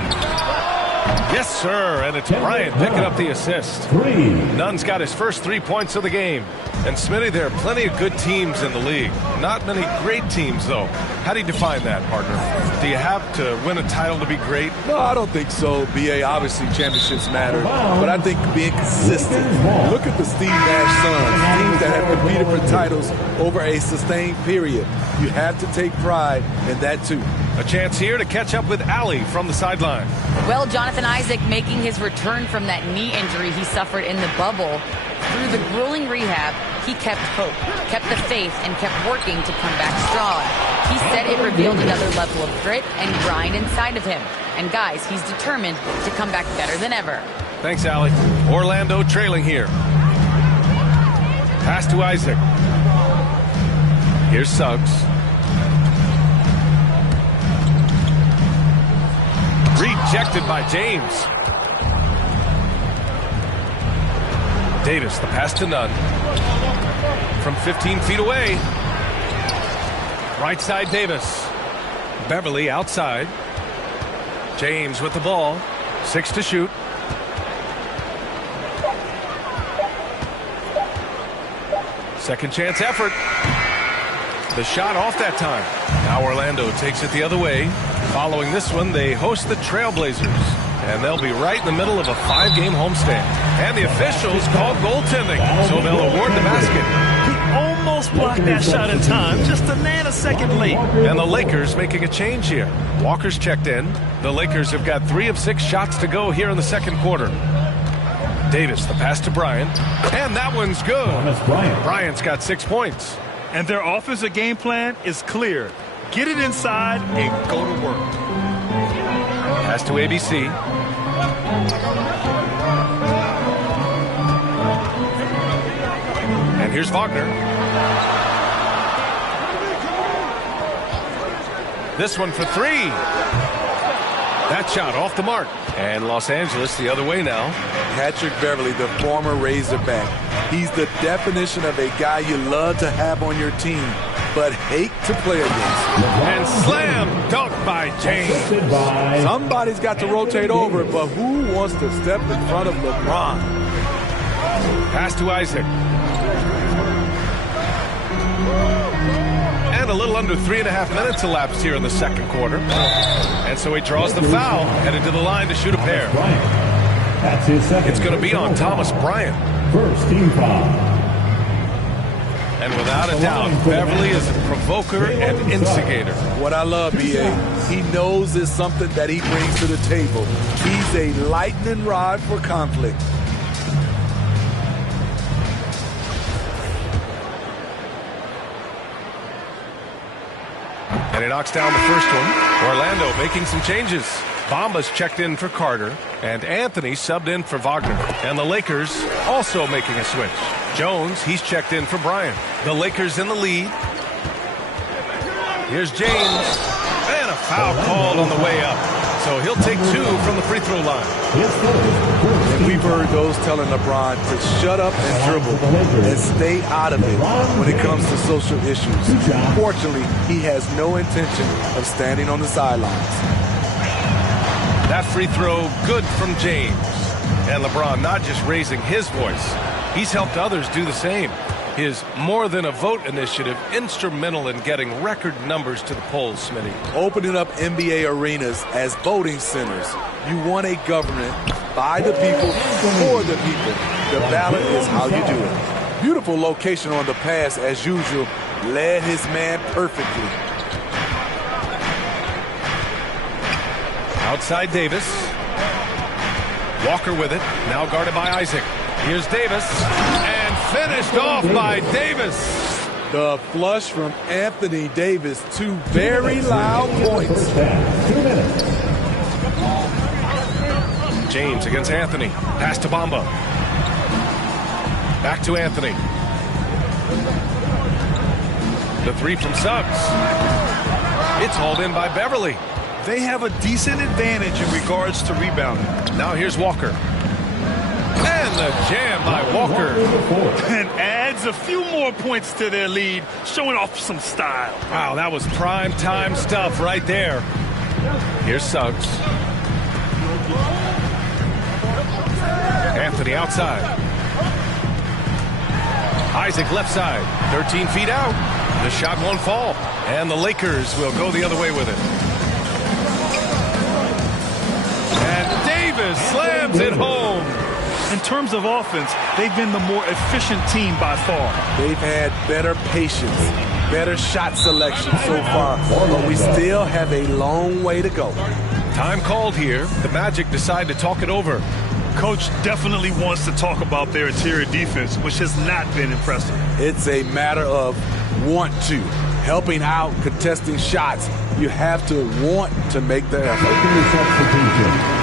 Yes, sir, and it's Bryant picking up the assist. Nunn's got his first 3 points of the game. And Smitty, there are plenty of good teams in the league. Not many great teams, though. How do you define that, partner? Do you have to win a title to be great? No, I don't think so. BA, obviously championships matter, but I think being consistent. Look at the Steve Nash Suns, teams that have competed for titles over a sustained period. You have to take pride in that, too. A chance here to catch up with Allie from the sideline. Well, Jonathan Isaac making his return from that knee injury he suffered in the bubble. Through the grueling rehab, he kept hope, kept the faith, and kept working to come back strong. He said it revealed another level of grit and grind inside of him. And guys, he's determined to come back better than ever. Thanks, Allie. Orlando trailing here. Pass to Isaac. Here's Suggs. Rejected by James. Davis, the pass to Nunn. From 15 feet away. Right side Davis. Beverly outside. James with the ball. 6 to shoot. Second chance effort. The shot off that time. Now Orlando takes it the other way. Following this one, they host the Trailblazers. And they'll be right in the middle of a 5-game homestand. And the officials call goaltending, so they'll award the basket. He almost blocked that shot in time, just a nanosecond late. And the Lakers making a change here. Walker's checked in. The Lakers have got 3 of 6 shots to go here in the second quarter. Davis, the pass to Bryant. And that one's good. Bryant's got 6 points. And their offensive game plan is clear. Get it inside and go to work. Pass to ABC. And here's Wagner. This one for 3. That shot off the mark. And Los Angeles the other way now. Patrick Beverley, the former Razorback. He's the definition of a guy you love to have on your team, but hate to play against. And slam dunk by James. Somebody's got to rotate over, but who wants to step in front of LeBron? Pass to Isaac. And a little under 3.5 minutes elapsed here in the second quarter. And so he draws the foul, headed to the line to shoot a pair. That's his second. It's going to be on Thomas Bryant. First team foul. And without a doubt, Beverley is a provoker and instigator. What I love, B.A., he knows there's something that he brings to the table. He's a lightning rod for conflict. And he knocks down the first one. Orlando making some changes. Bamba's checked in for Carter, and Anthony subbed in for Wagner. And the Lakers also making a switch. Jones, he's checked in for Bryant. The Lakers in the lead. Here's James. And a foul called on the way up. So he'll take 2 from the free throw line. And we've heard those telling LeBron to shut up and dribble and stay out of it when it comes to social issues. Fortunately, he has no intention of standing on the sidelines. That free throw good from James. And LeBron not just raising his voice, he's helped others do the same. His More Than a Vote initiative instrumental in getting record numbers to the polls, Smitty. Opening up NBA arenas as voting centers. You want a government by the people, for the people. The ballot is how you do it. Beautiful location on the pass as usual. Led his man perfectly. Outside Davis. Walker with it. Now guarded by Isaac. Here's Davis. And finished off by Davis. The flush from Anthony Davis. 2 very loud points. 2 minutes. James against Anthony. Pass to Bamba. Back to Anthony. The 3 from Suggs. It's hauled in by Beverley. They have a decent advantage in regards to rebounding. Now here's Walker. And the jam by Walker. And adds a few more points to their lead, showing off some style. Wow, that was prime time stuff right there. Here's Suggs. Anthony outside. Isaac left side. 13 feet out. The shot won't fall. And the Lakers will go the other way with it. And Davis slams it home. In terms of offense, they've been the more efficient team by far. They've had better patience, better shot selection so far, but we still have a long way to go. Time called here. The Magic decide to talk it over. Coach definitely wants to talk about their interior defense, which has not been impressive. It's a matter of want to. Helping out, contesting shots. You have to want to make the effort.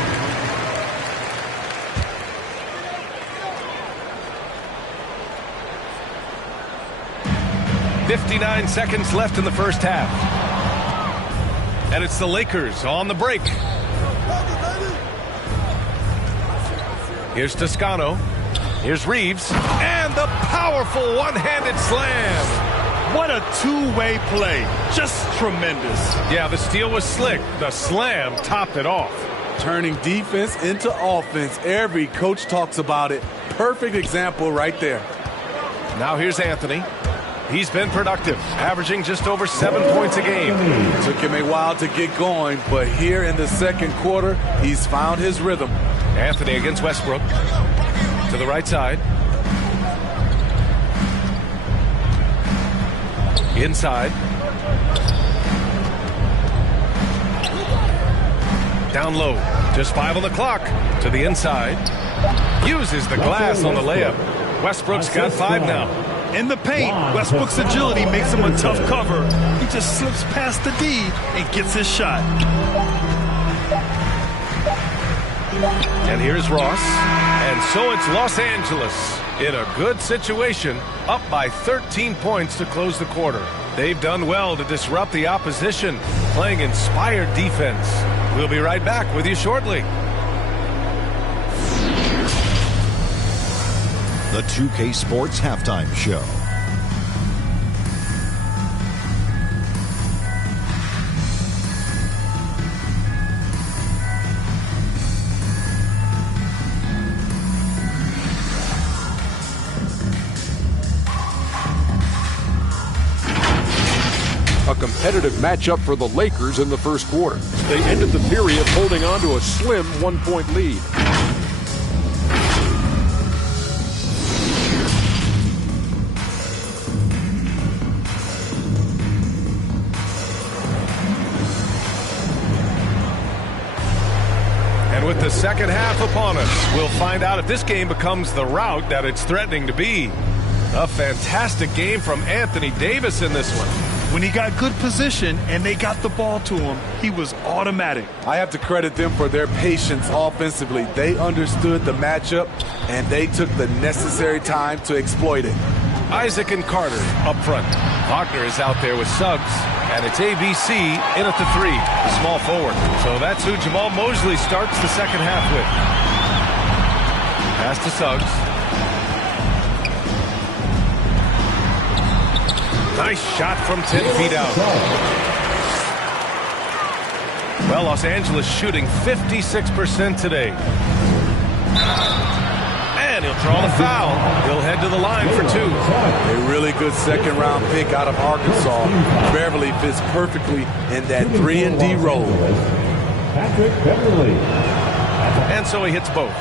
59 seconds left in the first half. And it's the Lakers on the break. Here's Toscano. Here's Reeves. And the powerful one-handed slam. What a two-way play. Just tremendous. Yeah, the steal was slick. The slam topped it off. Turning defense into offense. Every coach talks about it. Perfect example right there. Now here's Anthony. He's been productive, averaging just over 7 points a game. Took him a while to get going, but here in the second quarter, he's found his rhythm. Anthony against Westbrook. To the right side. Inside. Down low. Just 5 on the clock. To the inside. Uses the glass on the layup. Westbrook's got 5 now. In the paint, Westbrook's agility makes him a tough cover. He just slips past the D and gets his shot. And here's Ross. And so it's Los Angeles in a good situation, up by 13 points to close the quarter. They've done well to disrupt the opposition, playing inspired defense. We'll be right back with you shortly. The 2K Sports Halftime Show. A competitive matchup for the Lakers in the first quarter. They ended the period holding on to a slim 1-point lead. And with the second half upon us, we'll find out if this game becomes the rout that it's threatening to be. A fantastic game from Anthony Davis in this one. When he got good position and they got the ball to him, he was automatic. I have to credit them for their patience offensively. They understood the matchup, and they took the necessary time to exploit it. Isaac and Carter up front. Wagner is out there with Suggs, and it's ABC in at the 3, the small forward. So that's who Jamal Mosley starts the second half with. Pass to Suggs. Nice shot from 10 feet out. Well, Los Angeles shooting 56% today. And he'll draw the foul. He'll head to the line for 2. A really good second-round pick out of Arkansas. Beverly fits perfectly in that 3-and-D role. Patrick Beverly. And so he hits both.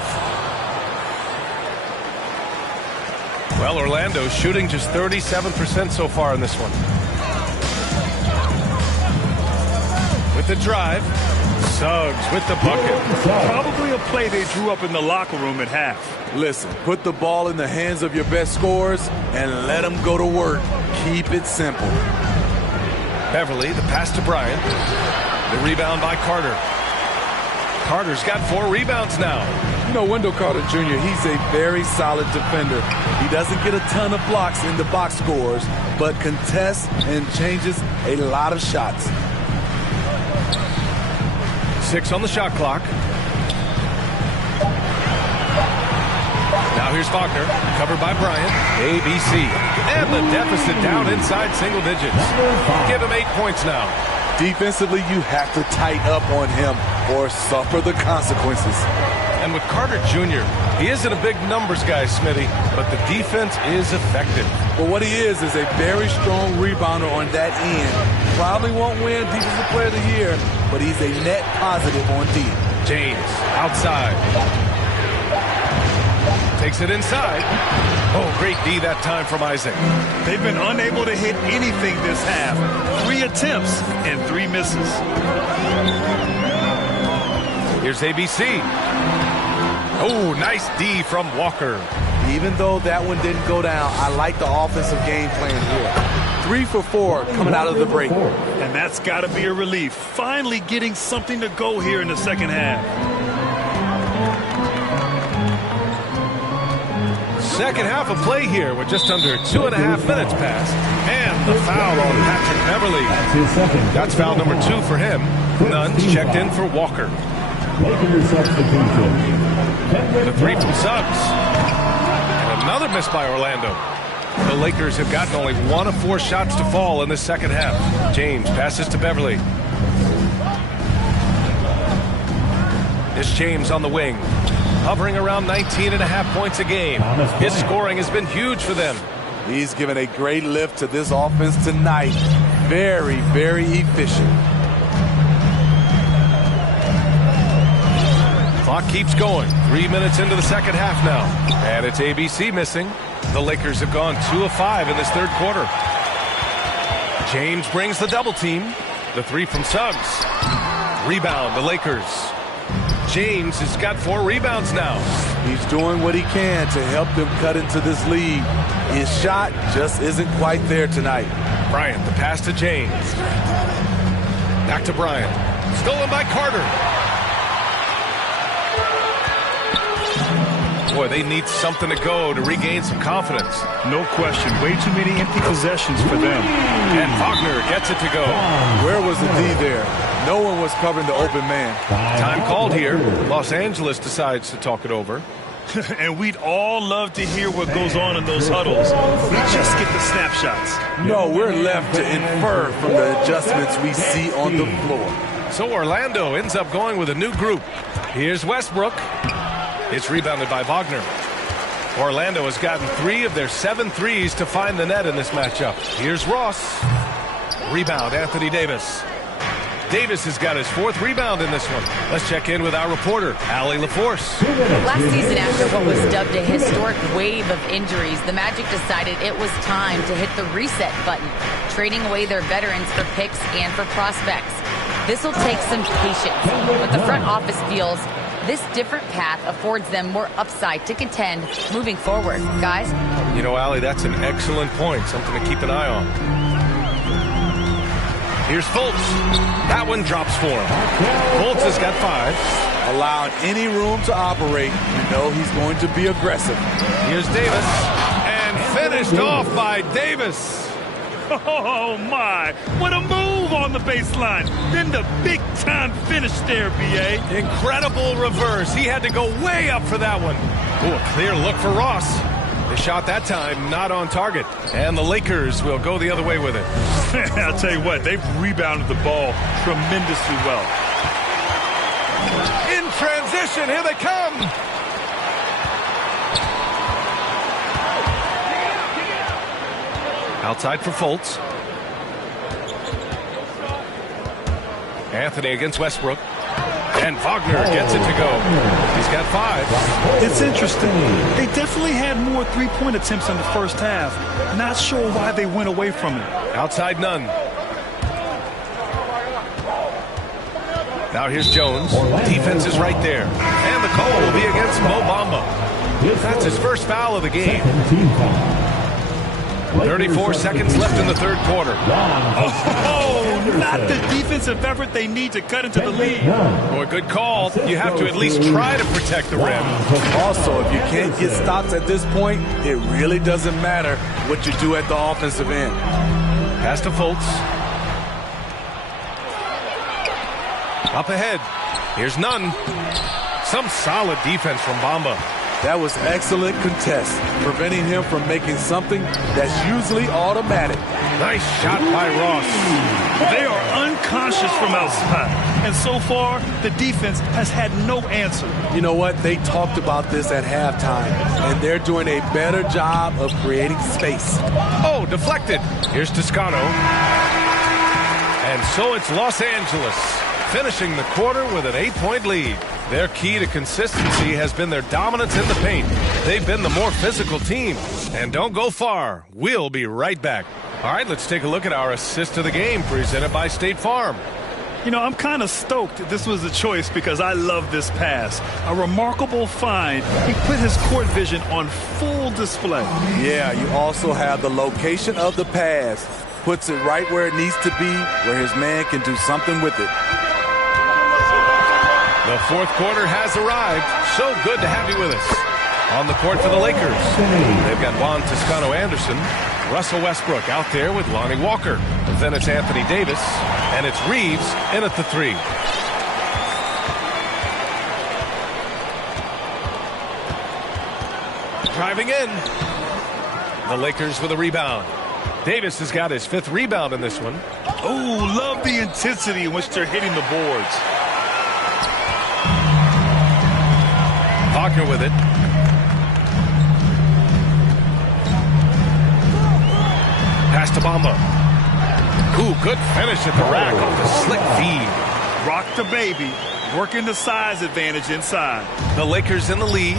Well, Orlando's shooting just 37% so far in this one. With the drive, Suggs with the bucket. Probably a play they drew up in the locker room at half. Listen, put the ball in the hands of your best scorers and let them go to work. Keep it simple. Beverly, the pass to Bryant. The rebound by Carter. Carter's got 4 rebounds now. You know, Wendell Carter Jr., he's a very solid defender. He doesn't get a ton of blocks in the box scores, but contests and changes a lot of shots. 6 on the shot clock. Now here's Wagner, covered by Bryant. ABC. And the deficit down inside single digits. Give him 8 points now. Defensively, you have to tighten up on him or suffer the consequences. And with Carter Jr., he isn't a big numbers guy, Smitty, but the defense is effective. But what he is a very strong rebounder on that end. Probably won't win Defensive Player of the Year, but he's a net positive on D. James, outside. Takes it inside. Oh, great D that time from Isaac. They've been unable to hit anything this half. 3 attempts and 3 misses. Here's ABC. Oh, nice D from Walker. Even though that one didn't go down, I like the offensive game plan here. 3 for 4 coming out of the break. And that's got to be a relief. Finally getting something to go here in the second half. Second half of play here with just under 2.5 minutes passed. And the foul on Patrick Beverly. That's foul number 2 for him. Nunn's checked in for Walker. The 3 from Suggs. And another miss by Orlando. The Lakers have gotten only 1 of 4 shots to fall in the second half. James passes to Beverly. It's James on the wing, hovering around 19.5 points a game. His scoring has been huge for them. He's given a great lift to this offense tonight. Very, very efficient. Clock keeps going. 3 minutes into the second half now. And it's ABC missing. The Lakers have gone 2 of 5 in this third quarter. James brings the double team. The three from Suggs. Rebound, the Lakers. James has got 4 rebounds now. He's doing what he can to help them cut into this lead. His shot just isn't quite there tonight. Bryant, the pass to James. Back to Bryant. Stolen by Carter. Boy, they need something to go to regain some confidence. No question. Way too many empty possessions for them. And Wagner gets it to go. Where was the D there? No one was covering the open man. Time called here. Los Angeles decides to talk it over. And we'd all love to hear what goes on in those huddles. We just get the snapshots. No, we're left to infer from the adjustments we see on the floor. So Orlando ends up going with a new group. Here's Westbrook. It's rebounded by Wagner. Orlando has gotten 3 of their 7 threes to find the net in this matchup. Here's Ross. Rebound, Anthony Davis. Davis has got his 4th rebound in this one. Let's check in with our reporter, Allie LaForce. Last season, after what was dubbed a historic wave of injuries, the Magic decided it was time to hit the reset button, trading away their veterans for picks and for prospects. This will take some patience, but the front office feels this different path affords them more upside to contend moving forward. Guys? You know, Allie, that's an excellent point. Something to keep an eye on. Here's Fultz. That one drops for him. Fultz has got 5. Allowing any room to operate, you know he's going to be aggressive. Here's Davis. And finished off by Davis. Oh, my. What a move on the baseline. Then the big-time finish there, B.A. Incredible reverse. He had to go way up for that one. Oh, a clear look for Ross. The shot that time not on target. And the Lakers will go the other way with it. I'll tell you what, they've rebounded the ball tremendously well. In transition, here they come. Outside for Fultz. Anthony against Westbrook. And Wagner gets it to go. He's got 5. It's interesting. They definitely had more three-point attempts in the first half. Not sure why they went away from it. Outside none. Now here's Jones. Defense is right there. And the call will be against Mo Bamba. That's his first foul of the game. 34 seconds left in the third quarter. Oh, not the defensive effort they need to cut into the lead. Boy, good call. You have to at least try to protect the rim. Also, if you can't get stops at this point, it really doesn't matter what you do at the offensive end. Pass to Fultz. Up ahead. Here's none. Some solid defense from Bamba. That was excellent contest, preventing him from making something that's usually automatic. Nice shot by Ross. They are unconscious from outside, and so far, the defense has had no answer. You know what? They talked about this at halftime, and they're doing a better job of creating space. Oh, deflected. Here's Toscano. And so it's Los Angeles, finishing the quarter with an 8-point lead. Their key to consistency has been their dominance in the paint. They've been the more physical team. And don't go far. We'll be right back. All right, let's take a look at our assist of the game presented by State Farm. You know, I'm kind of stoked this was a choice because I love this pass. A remarkable find. He put his court vision on full display. Yeah, you also have the location of the pass. Puts it right where it needs to be, where his man can do something with it. The fourth quarter has arrived. So good to have you with us. On the court for the Lakers, they've got Juan Toscano-Anderson, Russell Westbrook out there with Lonnie Walker. Then it's Anthony Davis, and it's Reeves in at the 3. Driving in. The Lakers with a rebound. Davis has got his 5th rebound in this one. Oh, love the intensity in which they're hitting the boards. Wagner with it. Pass to Bamba. Ooh, good finish at the rack off the slick feed. Rock the baby. Working the size advantage inside. The Lakers in the lead.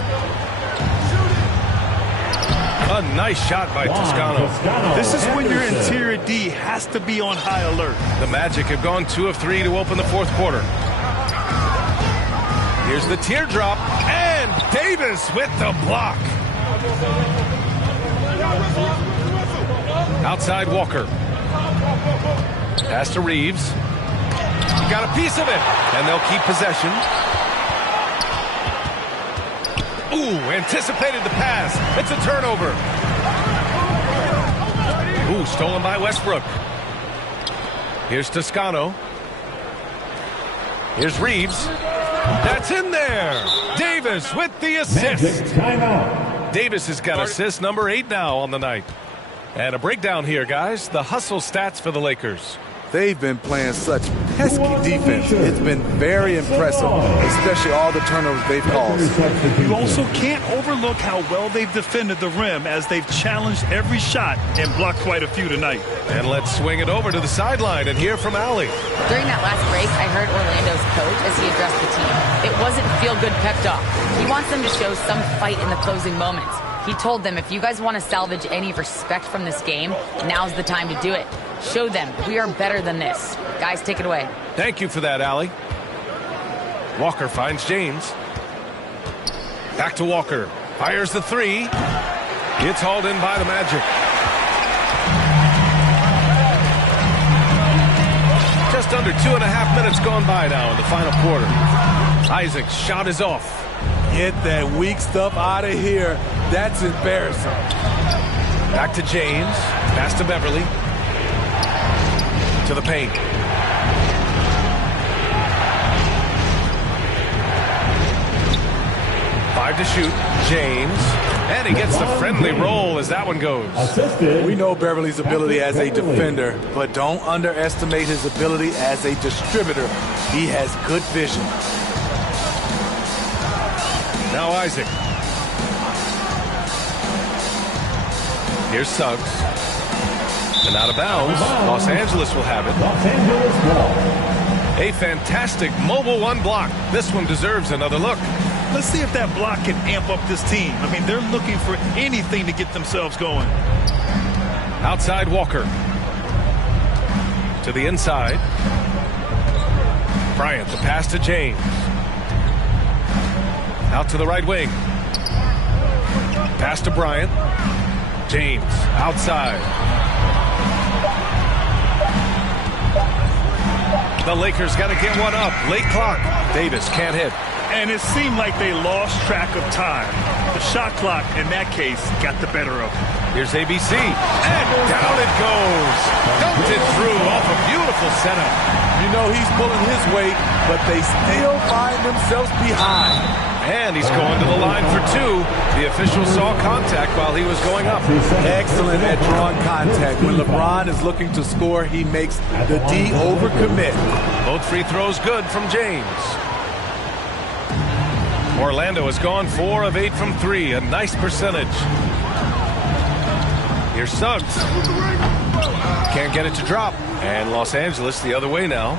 A nice shot by Toscano. This is when your interior D has to be on high alert. The Magic have gone 2 of 3 to open the fourth quarter. Here's the teardrop, and Davis with the block. Outside Walker. Pass to Reeves. Got a piece of it, and they'll keep possession. Ooh, anticipated the pass. It's a turnover. Ooh, stolen by Westbrook. Here's Toscano. Here's Reeves. That's in there. Davis with the assist. Davis has got assist number 8 now on the night. And a breakdown here, guys. The hustle stats for the Lakers. They've been playing such pesky defense. It's been very impressive, especially all the turnovers they've caused. You also can't overlook how well they've defended the rim as they've challenged every shot and blocked quite a few tonight. And let's swing it over to the sideline and hear from Allie. During that last break, I heard Orlando's coach as he addressed the team. It wasn't feel-good pep talk. He wants them to show some fight in the closing moments. He told them, if you guys want to salvage any respect from this game, now's the time to do it. Show them we are better than this. Guys, take it away. Thank you for that, Allie. Walker finds James. Back to Walker. Fires the 3. It's hauled in by the Magic. Just under 2.5 minutes gone by now in the final quarter. Isaac's shot is off. Get that weak stuff out of here. That's embarrassing. Back to James. Pass to Beverly. To the paint. Five to shoot. James. And he gets the friendly roll as that one goes. We know Beverly's ability as a defender, but don't underestimate his ability as a distributor. He has good vision. Now Isaac. Here's Suggs. And out of bounds. Los Angeles will have it. A fantastic mobile 1 block. This one deserves another look. Let's see if that block can amp up this team. I mean, they're looking for anything to get themselves going. Outside Walker. To the inside. Bryant, the pass to James. Out to the right wing. Pass to Bryant. James outside. The Lakers got to get one up. Late clock. Davis can't hit. And it seemed like they lost track of time. The shot clock, in that case, got the better of them. Here's ABC. And down it goes. Dumped it through off a beautiful setup. You know he's pulling his weight, but they still find themselves behind. And he's going to the line for 2. The official saw contact while he was going up. Excellent at drawing contact. When LeBron is looking to score, he makes the D overcommit. Both free throws good from James. Orlando has gone 4 of 8 from 3. A nice percentage. Here's Suggs. Can't get it to drop. And Los Angeles the other way now.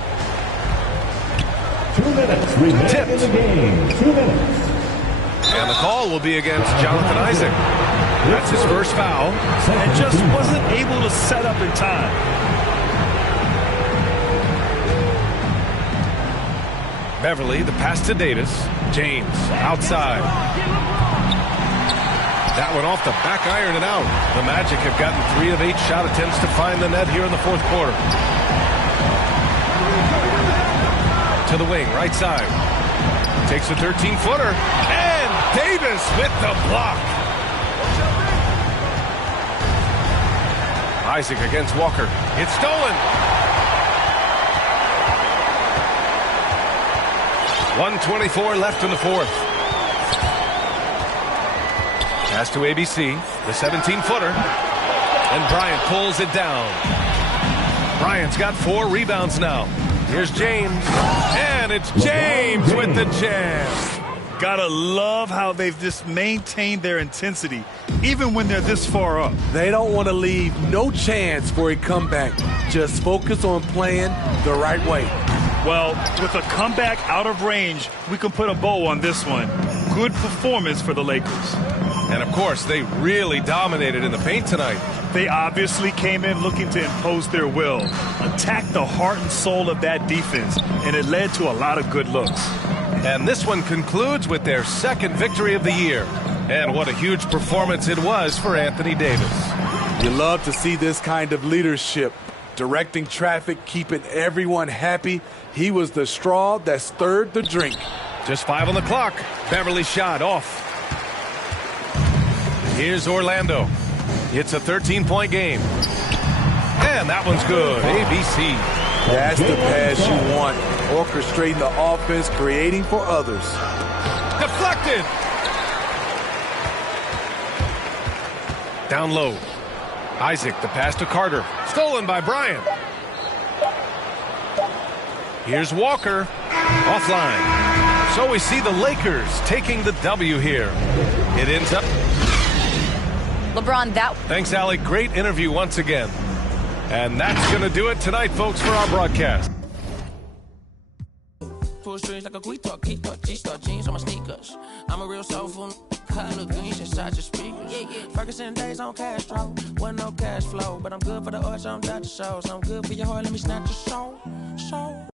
2 minutes remaining in the game. 2 minutes. And the call will be against Jonathan Isaac. That's his first foul. And just wasn't able to set up in time. Beverly, the pass to Davis. James, outside. That one off the back iron and out. The Magic have gotten 3 of 8 shot attempts to find the net here in the fourth quarter. To the wing, right side. Takes a 13-footer. And Davis with the block. Isaac against Walker. It's stolen. 1:24 left in the fourth. Pass to ABC. The 17-footer. And Bryant pulls it down. Bryant's got 4 rebounds now. Here's James. And it's James with the jam. Gotta love how they've just maintained their intensity, even when they're this far up. They don't want to leave no chance for a comeback. Just focus on playing the right way. Well, with a comeback out of range, we can put a bow on this one. Good performance for the Lakers. And, of course, they really dominated in the paint tonight. They obviously came in looking to impose their will, attack the heart and soul of that defense, and it led to a lot of good looks. And this one concludes with their second victory of the year. And what a huge performance it was for Anthony Davis. You love to see this kind of leadership, directing traffic, keeping everyone happy. He was the straw that stirred the drink. Just 5 on the clock. Beverly shot off. Here's Orlando. It's a 13-point game. And that one's good. ABC. That's the pass you want. Orchestrating the offense, creating for others. Deflected. Down low. Isaac, the pass to Carter. Stolen by Bryant. Here's Walker. Offline. So we see the Lakers taking the W here. It ends up. LeBron, that. Thanks, Allie. Great interview once again. And that's going to do it tonight, folks, for our broadcast. Pull strings like a quick-talk, G-star jeans on my sneakers. I'm a real soulful car, look good inside your speakers. Ferguson days on Castro, wasn't no cash flow, but I'm good for the arts, I'm Dr. Shows. I'm good for your heart, let me snatch your soul.